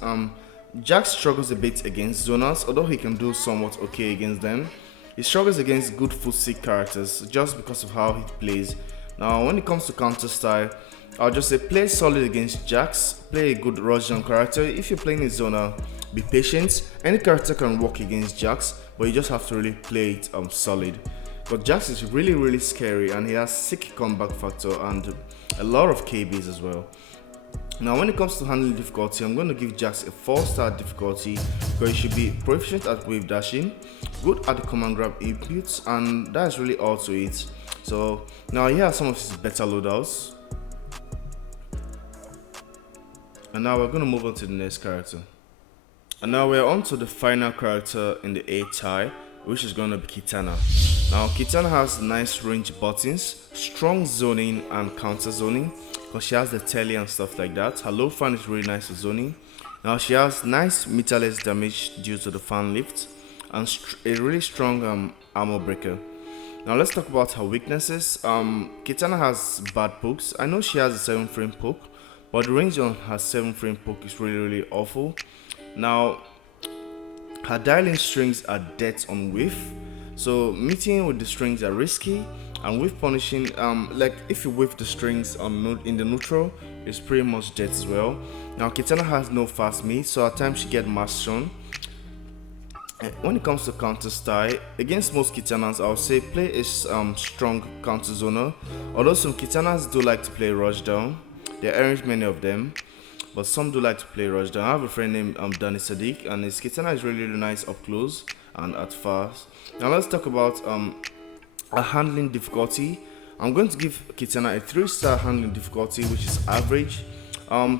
Jax struggles a bit against zoners, although he can do somewhat okay against them. He struggles against good foot-sick characters just because of how he plays. Now when it comes to counter style, I'll just say play solid against Jax, play a good rush down character. If you're playing a zoner, be patient. Any character can work against Jax, but you just have to really play it solid. But Jax is really scary, and he has sick comeback factor and a lot of KBs as well. Now when it comes to handling difficulty, I'm going to give Jax a 4-star difficulty because he should be proficient at wave dashing, good at the command grab inputs, and that's really all to it. So now here are some of his better loadouts. And now we're going to move on to the next character. And now we're on to the final character in the A tie, which is going to be Kitana. Now Kitana has nice range buttons, strong zoning and counter zoning because she has the telly and stuff like that. Her low fan is really nice for zoning. Now she has nice meterless damage due to the fan lift and a really strong armor breaker. Now let's talk about her weaknesses. Kitana has bad pokes. I know she has a 7 frame poke, but the range on her 7 frame poke is really awful. Now her dialing strings are dead on whiff, so meeting with the strings are risky, and whiff punishing, like if you whiff the strings in the neutral, it's pretty much dead as well. Now Kitana has no fast meat, so at times she gets mass shown. When it comes to counter style, against most Kitanas, I would say play a strong counter zoner, although some Kitanas do like to play rush down. There aren't many of them, but some do like to play rush down. I have a friend named Danny Sadiq, and his Kitana is really nice up close and at fast. Now let's talk about a handling difficulty. I'm going to give Kitana a 3-star handling difficulty, which is average.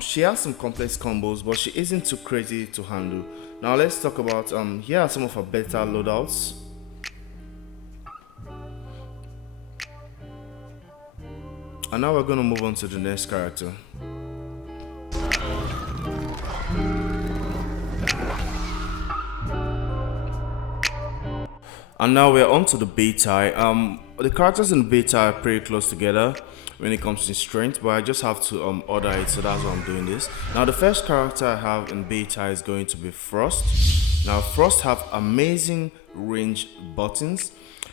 She has some complex combos, but she isn't too crazy to handle. Now let's talk about here are some of her better loadouts. And now we're going to move on to the next character. And now we're on to the beta. The characters in beta are pretty close together when it comes to strength, but I just have to order it, so that's why I'm doing this. Now the first character I have in beta is going to be Frost. Now Frost have amazing range buttons,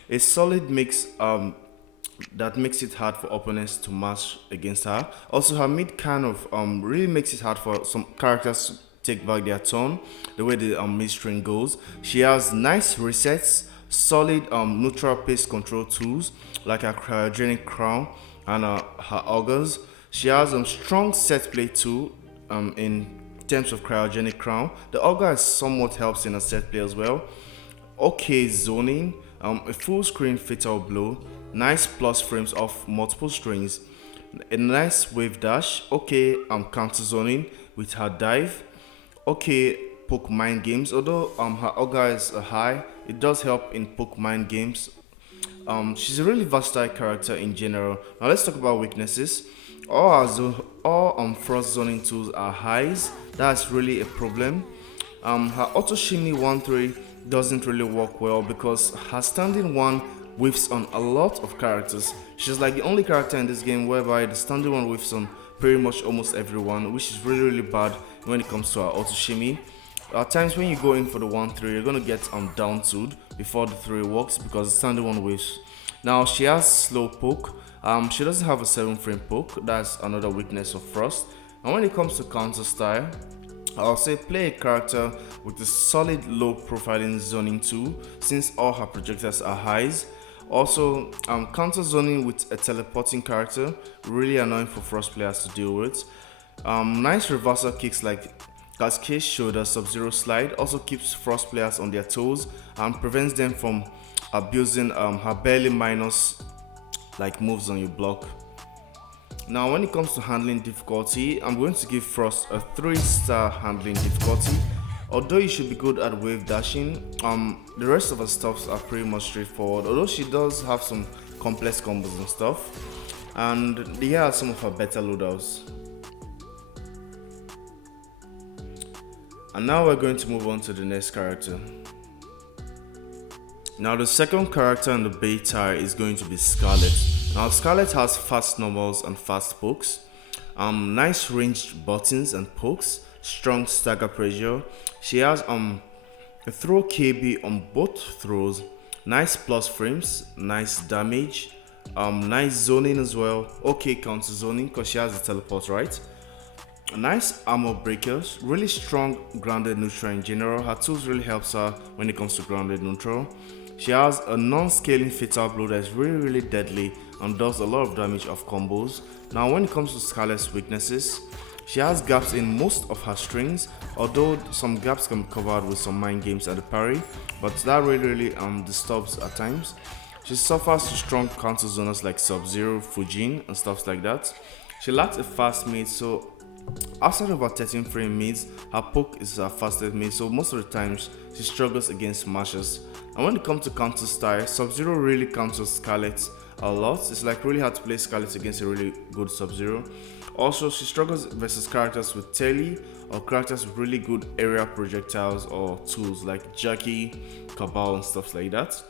a solid mix that makes it hard for opponents to match against her. Also, her mid kind of really makes it hard for some characters to take back their turn, the way the mid string goes. She has nice resets, solid neutral pace control tools like her cryogenic crown and her augers. She has strong set play too in terms of cryogenic crown. The auger somewhat helps in her set play as well. Okay zoning, a full screen fatal blow, nice plus frames off multiple strings, a nice wave dash, okay counter zoning with her dive, okay poke mind games. Although her auger is high, it does help in poke mind games. She's a really versatile character in general. Now let's talk about weaknesses. All frost zoning tools are highs. That's really a problem. Her auto shimmy 1-3 doesn't really work well because her standing one whiffs on a lot of characters. She's like the only character in this game whereby the standing one whiffs on pretty much almost everyone, which is really bad when it comes to her auto shimmy. At times when you go in for the 1-3, you're gonna get down 2 before the 3 works because the standing one whiffs. Now she has slow poke. She doesn't have a 7-frame poke. That's another weakness of Frost. And when it comes to counter style, I'll say play a character with a solid low profiling zoning tool since all her projectiles are highs. Also, counter zoning with a teleporting character, really annoying for Frost players to deal with. Nice reversal kicks like Cascade shoulder Sub-Zero slide also keeps Frost players on their toes and prevents them from abusing her barely minus like moves on your block. Now when it comes to handling difficulty, I'm going to give Frost a 3-star handling difficulty. Although you should be good at wave dashing, the rest of her stuffs are pretty much straightforward, although she does have some complex combos and stuff, and here are some of her better loadouts. And now we're going to move on to the next character. Now the second character in the beta is going to be Skarlet. Now Skarlet has fast normals and fast pokes, nice ranged buttons and pokes, strong stagger pressure. She has a throw KB on both throws, nice plus frames, nice damage, nice zoning as well, okay counter zoning because she has a teleport, right? Nice armor breakers, really strong grounded neutral in general. Her tools really helps her when it comes to grounded neutral. She has a non-scaling fatal blow that is really deadly and does a lot of damage off combos. Now when it comes to Skarlet's weaknesses, she has gaps in most of her strings, although some gaps can be covered with some mind games at the parry, but that really disturbs at times. She suffers to strong counter zoners like Sub-Zero, Fujin and stuff like that. She lacks a fast mid, so outside of her 13 frame mids, her poke is her fastest mid, so most of the times she struggles against smashers. And when it comes to counter style, Sub-Zero really counters Skarlet a lot. It's like really hard to play Skarlet against a really good Sub-Zero. Also, she struggles versus characters with telly or characters with really good area projectiles or tools like Jacqui, Kabal and stuff like that.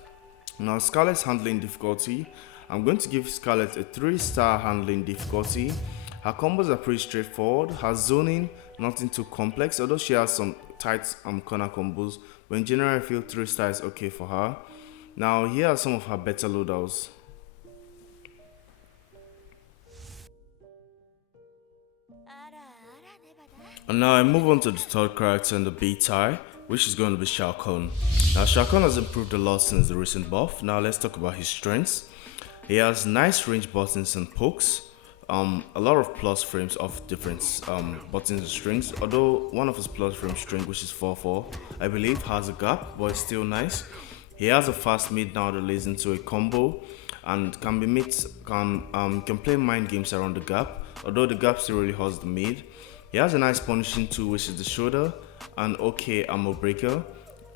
Now Skarlet's handling difficulty, I'm going to give Skarlet a 3-star handling difficulty. Her combos are pretty straightforward. Her zoning, nothing too complex, although she has some tight corner combos, but in general I feel 3 stars is okay for her. Now here are some of her better loadouts. And now I move on to the third character in the beta, which is going to be Shao Kahn. Now Shao Kahn has improved a lot since the recent buff. Now let's talk about his strengths. He has nice range buttons and pokes, a lot of plus frames of different buttons and strings, although one of his plus frame string, which is 4-4, I believe has a gap, but it's still nice. He has a fast mid now that lays into a combo and can be mid, can play mind games around the gap, although the gap still really hurts the mid. He has a nice punishing tool, which is the shoulder, and okay armor breaker.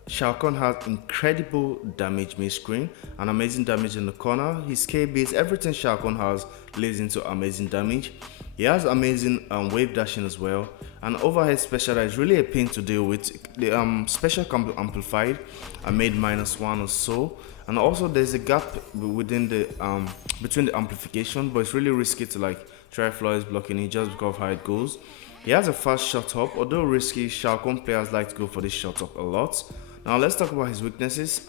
Shao Kahn has incredible damage mid-screen and amazing damage in the corner. His K base, everything Shao Kahn has lays into amazing damage. He has amazing wave dashing as well. An overhead special that is really a pain to deal with. The special can be amplified and made -1 or so. And also there's a gap within the between the amplification, but it's really risky to like try flawless blocking it just because of how it goes. He has a fast shot up, although risky. Shao Kahn players like to go for this shot up a lot. Now let's talk about his weaknesses.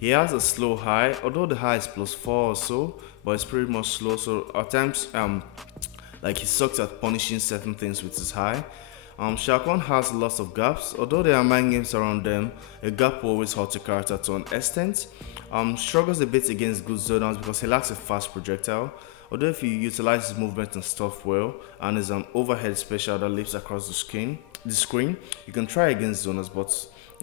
He has a slow high, although the high is +4 or so, but it's pretty much slow. So at times, like he sucks at punishing certain things with his high. Shao Kahn has lots of gaps, although there are mind games around them. A gap will always hurt a character to an extent. Struggles a bit against good zoners because he lacks a fast projectile. Although if you utilize his movement and stuff well, and is an overhead special that leaps across the screen, you can try against zoners, but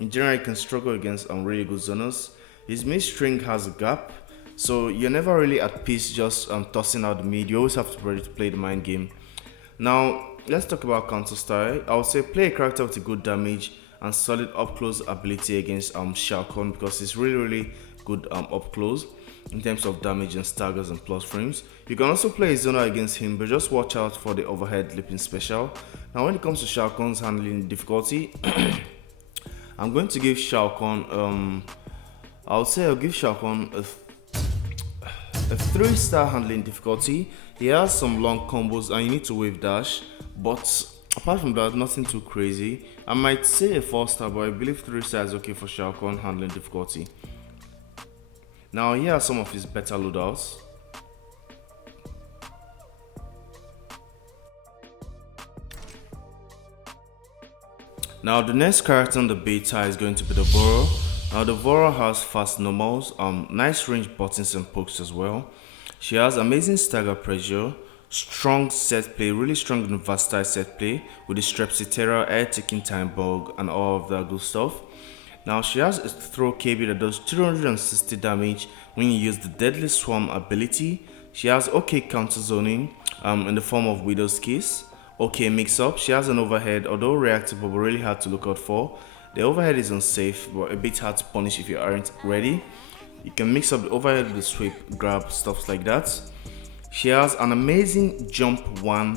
in general you can struggle against really good zoners. His mid string has a gap, so you're never really at peace just tossing out the mid. You always have to be ready to play the mind game. Now let's talk about counter style. I would say play a character with a good damage and solid up close ability against Shao Kahn, because it's really good up close in terms of damage and staggers and plus frames. You can also play a zoner against him, but just watch out for the overhead leaping special. Now when it comes to Shao Kahn's handling difficulty, I'm going to give Shao Kahn I'll say I'll give Shao Kahn a 3-star handling difficulty. He has some long combos and you need to wave dash, but apart from that, nothing too crazy. I might say a 4-star, but I believe 3 stars is okay for Shao Kahn handling difficulty. Now here are some of his better loadouts. Now the next character on the beta is going to be the Voro. Now the Voro has fast normals, nice range buttons and pokes as well. She has amazing stagger pressure, strong set play, really strong and versatile set play with the Strepsitera, air taking time bug and all of that good stuff. Now she has a throw KB that does 260 damage when you use the Deadly Swarm ability. She has okay counter zoning in the form of Widow's Kiss. Okay mix up, she has an overhead, although reactive but really hard to look out for. The overhead is unsafe but a bit hard to punish if you aren't ready. You can mix up the overhead with the sweep, grab, stuff like that. She has an amazing jump in one,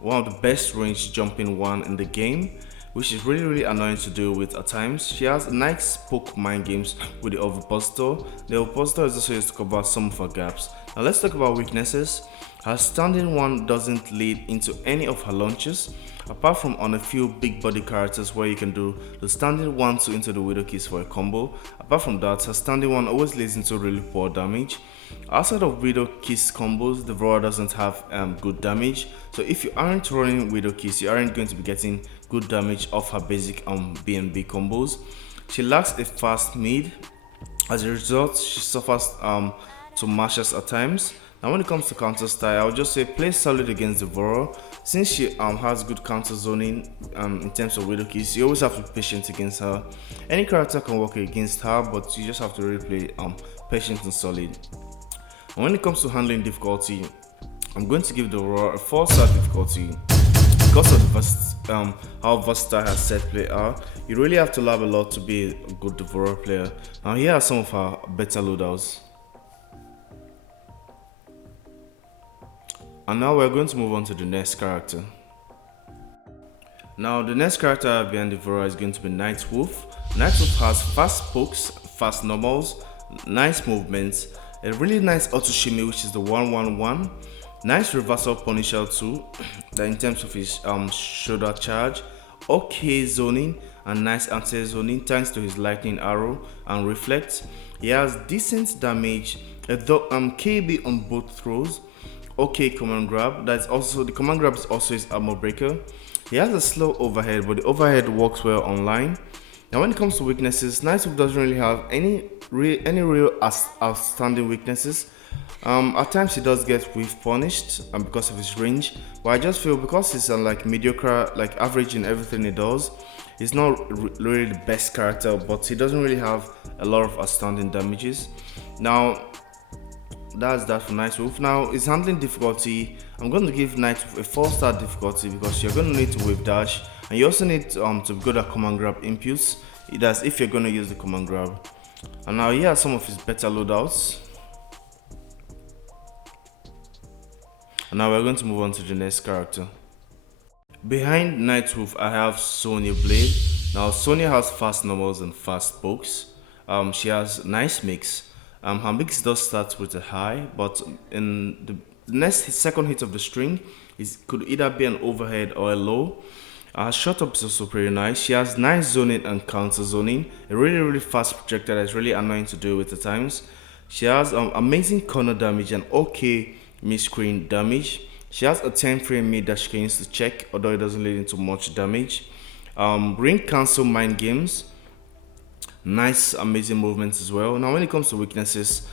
one of the best range jump in one in the game, which is really annoying to deal with at times. She has nice poke mind games with the ovipositor. The ovipositor is also used to cover some of her gaps. Now let's talk about weaknesses. Her standing one doesn't lead into any of her launches, apart from on a few big body characters where you can do the standing 1-2 into the Widow Kiss for a combo. Apart from that, her standing one always leads into really poor damage. Outside of Widow Kiss combos, the Voro doesn't have good damage, so if you aren't running Widow Kiss, you aren't going to be getting good damage off her basic B&B combos. She lacks a fast mid. As a result, she suffers to mashes at times. Now when it comes to counter style, I would just say play solid against the Voro. Since she has good counter zoning in terms of Widow Kiss, you always have to be patient against her. Any character can work against her, but you just have to really play patient and solid. And when it comes to handling difficulty, I'm going to give the Voro a 4-star difficulty. Because of how versatile her set play are, you really have to love a lot to be a good Voro player. Now here are some of her better loadouts. And now we're going to move on to the next character. Now the next character behind the Voro is going to be Nightwolf. Nightwolf has fast pokes, fast normals, nice movements, a really nice auto shimmy which is the 1-1-1, nice reversal punisher too, that in terms of his shoulder charge, okay zoning and nice anti-zoning thanks to his lightning arrow and reflect. He has decent damage, KB on both throws, okay command grab, that's also the command grab is also his armor breaker. He has a slow overhead, but the overhead works well online. Now when it comes to weaknesses, Nightwolf doesn't really have any real outstanding weaknesses. At times he does get wave punished because of his range, but I just feel because he's like mediocre, like average in everything he does, he's not really the best character, but he doesn't really have a lot of outstanding damages. Now that's that for Nightwolf. Now his handling difficulty, I'm going to give Nightwolf a 4-star difficulty because you're going to need to wave dash and you also need to be good at command grab impulse. That's if you're going to use the command grab. And now here are some of his better loadouts. Now we're going to move on to the next character. Behind Nightwolf, I have Sonya Blade. Now Sonya has fast normals and fast pokes. She has nice mix. Her mix does start with a high, but in the second hit of the string, it could either be an overhead or a low. Her shot up is also pretty nice. She has nice zoning and counter zoning. A really fast projector that's really annoying to deal with at times. She has amazing corner damage and okay mid-screen damage. She has a 10 frame mid that she can use to check, although it doesn't lead into much damage. Ring cancel mind games. Nice, amazing movements as well. Now, when it comes to weaknesses,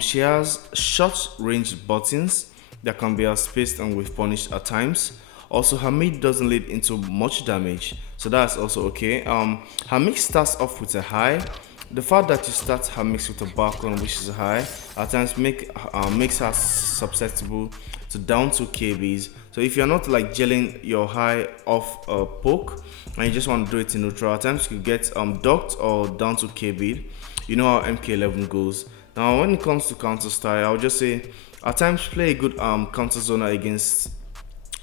she has short range buttons that can be outspaced and with punished at times. Also, her mid doesn't lead into much damage, so that's also okay. Her mix starts off with a high. The fact that you start her mix with a Baraka, which is a high, at times makes her susceptible to down to KBs. So if you're not like gelling your high off a poke and you just want to do it in neutral, at times you get ducked or down to KB. You know how MK11 goes. Now when it comes to counter style, I would just say at times play a good counter zoner against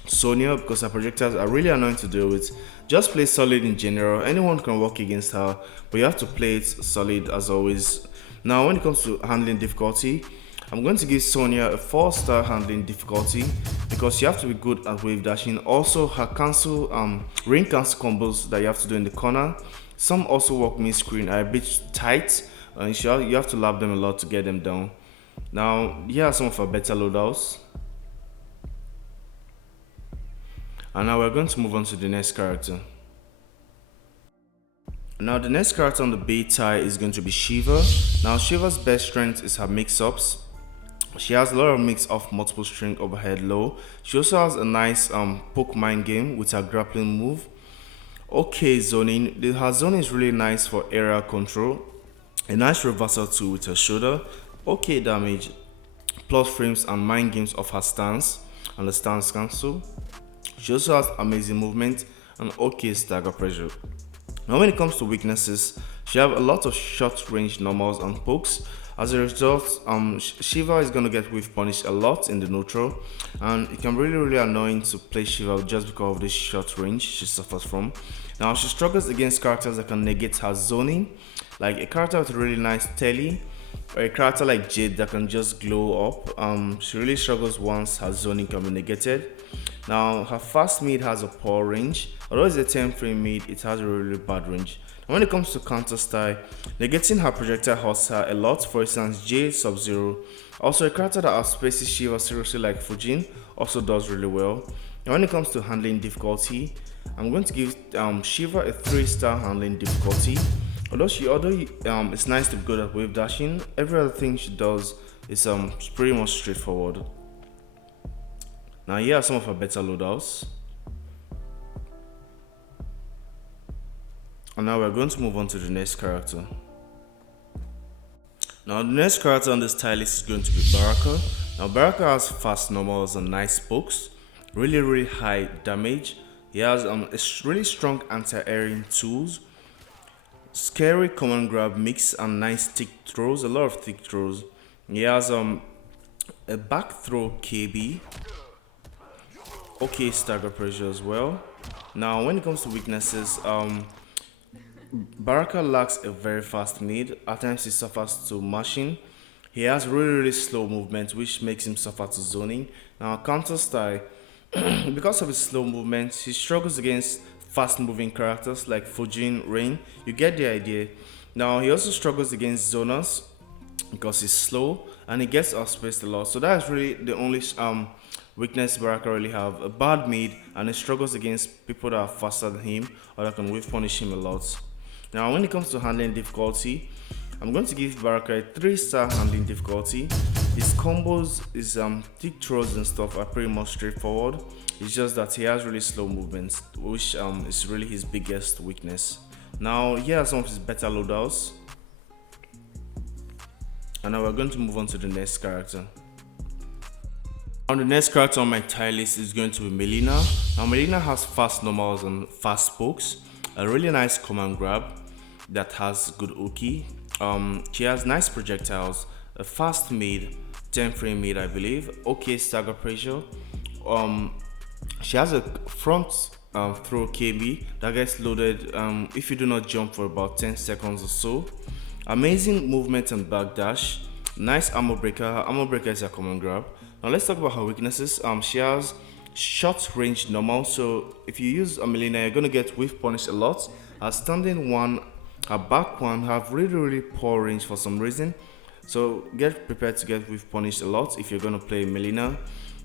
Sonya because her projectiles are really annoying to deal with. Just play solid in general. Anyone can work against her, but you have to play it solid as always. Now when it comes to handling difficulty, I'm going to give Sonya a 4-star handling difficulty because you have to be good at wave dashing. Also her ring cancel combos that you have to do in the corner, some also work mid screen, are a bit tight and you have to lap them a lot to get them down. Now here are some of our better loadouts. And now we're going to move on to the next character. Now the next character on the B tie is going to be Sheeva. Now Sheeva's best strength is her mix-ups. She has a lot of mix off multiple string overhead low. She also has a nice poke mind game with her grappling move. Okay zoning. Her zoning is really nice for area control. A nice reversal too with her shoulder. Okay damage. Plus frames and mind games of her stance and the stance cancel. She also has amazing movement and okay stagger pressure. Now when it comes to weaknesses, she have a lot of short range normals and pokes. As a result, Sheeva is going to get wave punished a lot in the neutral, and it can be really annoying to play Sheeva just because of this short range she suffers from. Now she struggles against characters that can negate her zoning, like a character with a really nice telly, or a character like Jade that can just glow up. She really struggles once her zoning can be negated. Now her fast mid has a poor range, although it's a 10 frame mid, it has a really bad range. And when it comes to counter style, negating her projectile hurts her a lot. For instance, Jade Sub-Zero, also a character that outspaces Sheeva seriously like Fujin, also does really well. And when it comes to handling difficulty, I'm going to give Sheeva a 3-star handling difficulty. Although it's nice to be good at wave dashing, every other thing she does is pretty much straightforward. Now here are some of her better loadouts. And now we're going to move on to the next character. Now the next character on this tile list is going to be Baraka. Now Baraka has fast normals and nice pokes, really high damage. He has a really strong anti-airing tools, scary command grab mix and nice thick throws, a lot of thick throws. He has a back throw KB, okay stagger pressure as well. Now when it comes to weaknesses, Baraka lacks a very fast mid. At times he suffers to mashing. He has really slow movement, which makes him suffer to zoning. Now counter style, because of his slow movement, he struggles against fast moving characters like Fujin, Rain. You get the idea. Now he also struggles against zoners because he's slow and he gets outspaced a lot. So that's really the only weakness Baraka really have, a bad mid, and he struggles against people that are faster than him or that can wave punish him a lot. Now when it comes to handling difficulty, I'm going to give Baraka a 3-star handling difficulty. His combos, his thick throws and stuff are pretty much straightforward. It's just that he has really slow movements, which is really his biggest weakness. Now here are some of his better loadouts. And now we're going to move on to the next character. Now the next character on my tile list is going to be Mileena. Now Mileena has fast normals and fast pokes, a really nice command grab that has good uki. She has nice projectiles, a fast mid, 10 frame mid I believe, okay stagger pressure, she has a front throw KB that gets loaded if you do not jump for about 10 seconds or so. Amazing movement and backdash. Nice armor breaker. Her armor breaker is a common grab. Now let's talk about her weaknesses. She has short range normal, so if you use a Mileena, you're gonna get whiff punish a lot. Her standing one, her back one have really poor range for some reason, so get prepared to get whiff punished a lot if you're gonna play Mileena.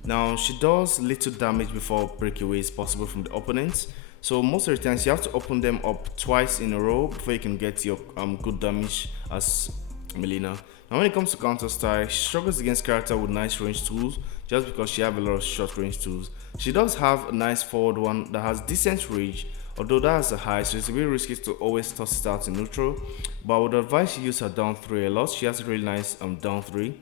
Now she does little damage before breakaway is possible from the opponent, so most of the times you have to open them up twice in a row before you can get your good damage as Mileena. Now when it comes to counter style, she struggles against character with nice range tools just because she has a lot of short range tools. She does have a nice forward one that has decent range, although that has a high, so it's a bit risky to always toss it out in neutral, but I would advise you use her down 3 a lot. She has a really nice down 3.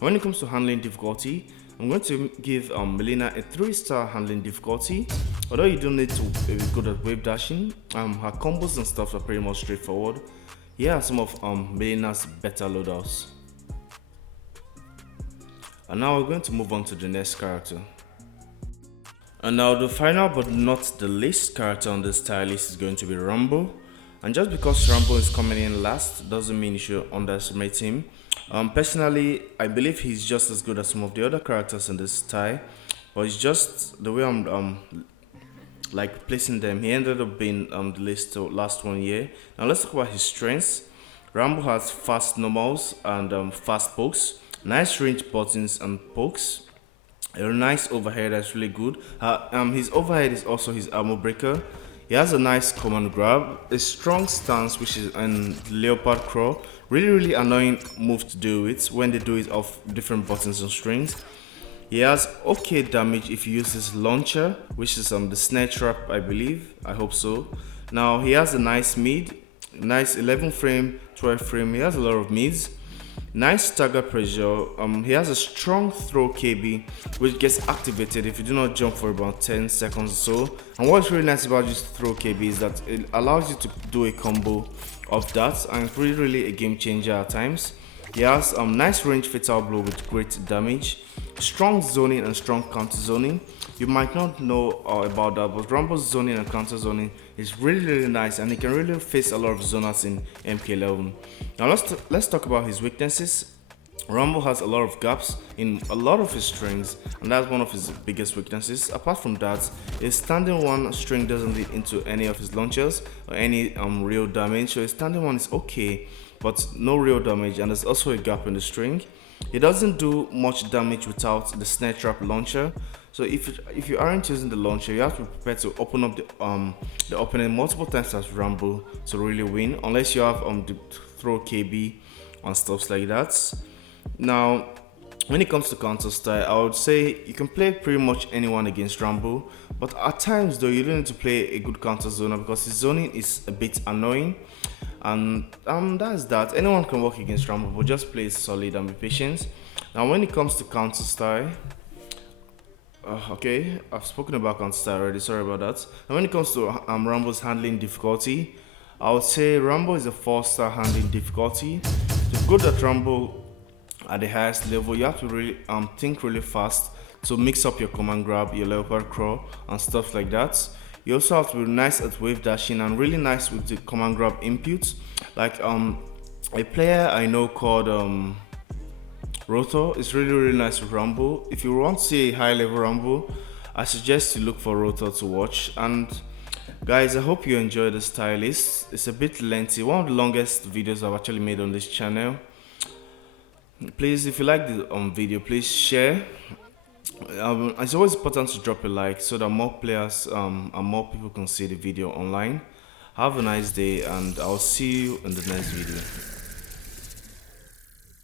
When it comes to handling difficulty, I'm going to give Mileena a 3-star handling difficulty. Although you don't need to be good at wave dashing, her combos and stuff are pretty much straightforward. Here are some of Mileena's better loadouts. And now we're going to move on to the next character. And now the final but not the least character on this tier list is going to be Rambo. And just because Rambo is coming in last doesn't mean you should underestimate him. Personally, I believe he's just as good as some of the other characters in this tie, but it's just the way I'm like placing them. He ended up being the last 1 year. Now let's talk about his strengths. Rambo has fast normals and fast pokes, nice range buttons and pokes, a nice overhead that's really good. His overhead is also his armor breaker. He has a nice command grab, a strong stance which is an leopard crawl. Really annoying move to do it when they do it off different buttons and strings. He has okay damage if you use his launcher, which is the snare trap, I believe. I hope so. Now he has a nice mid, nice 11 frame, 12 frame. He has a lot of mids. Nice stagger pressure. He has a strong throw KB, which gets activated if you do not jump for about 10 seconds or so. And what's really nice about this throw KB is that it allows you to do a combo of that, and it's really a game changer at times. He has nice range fatal blow with great damage, strong zoning and strong counter zoning. You might not know about that, but Rambo's zoning and counter zoning is really nice, and he can really face a lot of zoners in MK11. Now let's talk about his weaknesses. Rambo has a lot of gaps in a lot of his strings, and that's one of his biggest weaknesses. Apart from that, his standing one string doesn't lead into any of his launchers or any real damage, so his standing one is okay, but no real damage, and there's also a gap in the string. It doesn't do much damage without the snare trap launcher, so if you aren't using the launcher, you have to prepare to open up the opening multiple times as Rambo to really win, unless you have the throw KB and stuff like that. Now when it comes to counter style, I would say you can play pretty much anyone against Rambo, but at times though you don't need to play a good counter zoner because his zoning is a bit annoying. And that's that. Anyone can work against Rambo, but just play solid and be patient. Now when it comes to counter style, okay, I've spoken about counter style already, sorry about that. Now when it comes to Rambo's handling difficulty, I would say Rambo is a 4-star handling difficulty. To go at Rambo at the highest level, you have to really think really fast to mix up your command grab, your leopard crawl and stuff like that. You also have to be nice at wave dashing and really nice with the command grab inputs. Like a player I know called Rotor is really nice with Rambo. If you want to see a high level Rambo, I suggest you look for Rotor to watch. And guys, I hope you enjoyed this tier list. It's a bit lengthy, one of the longest videos I've actually made on this channel. Please, if you like the video, please share. It's always important to drop a like so that more players and more people can see the video online. Have a nice day, and I'll see you in the next video.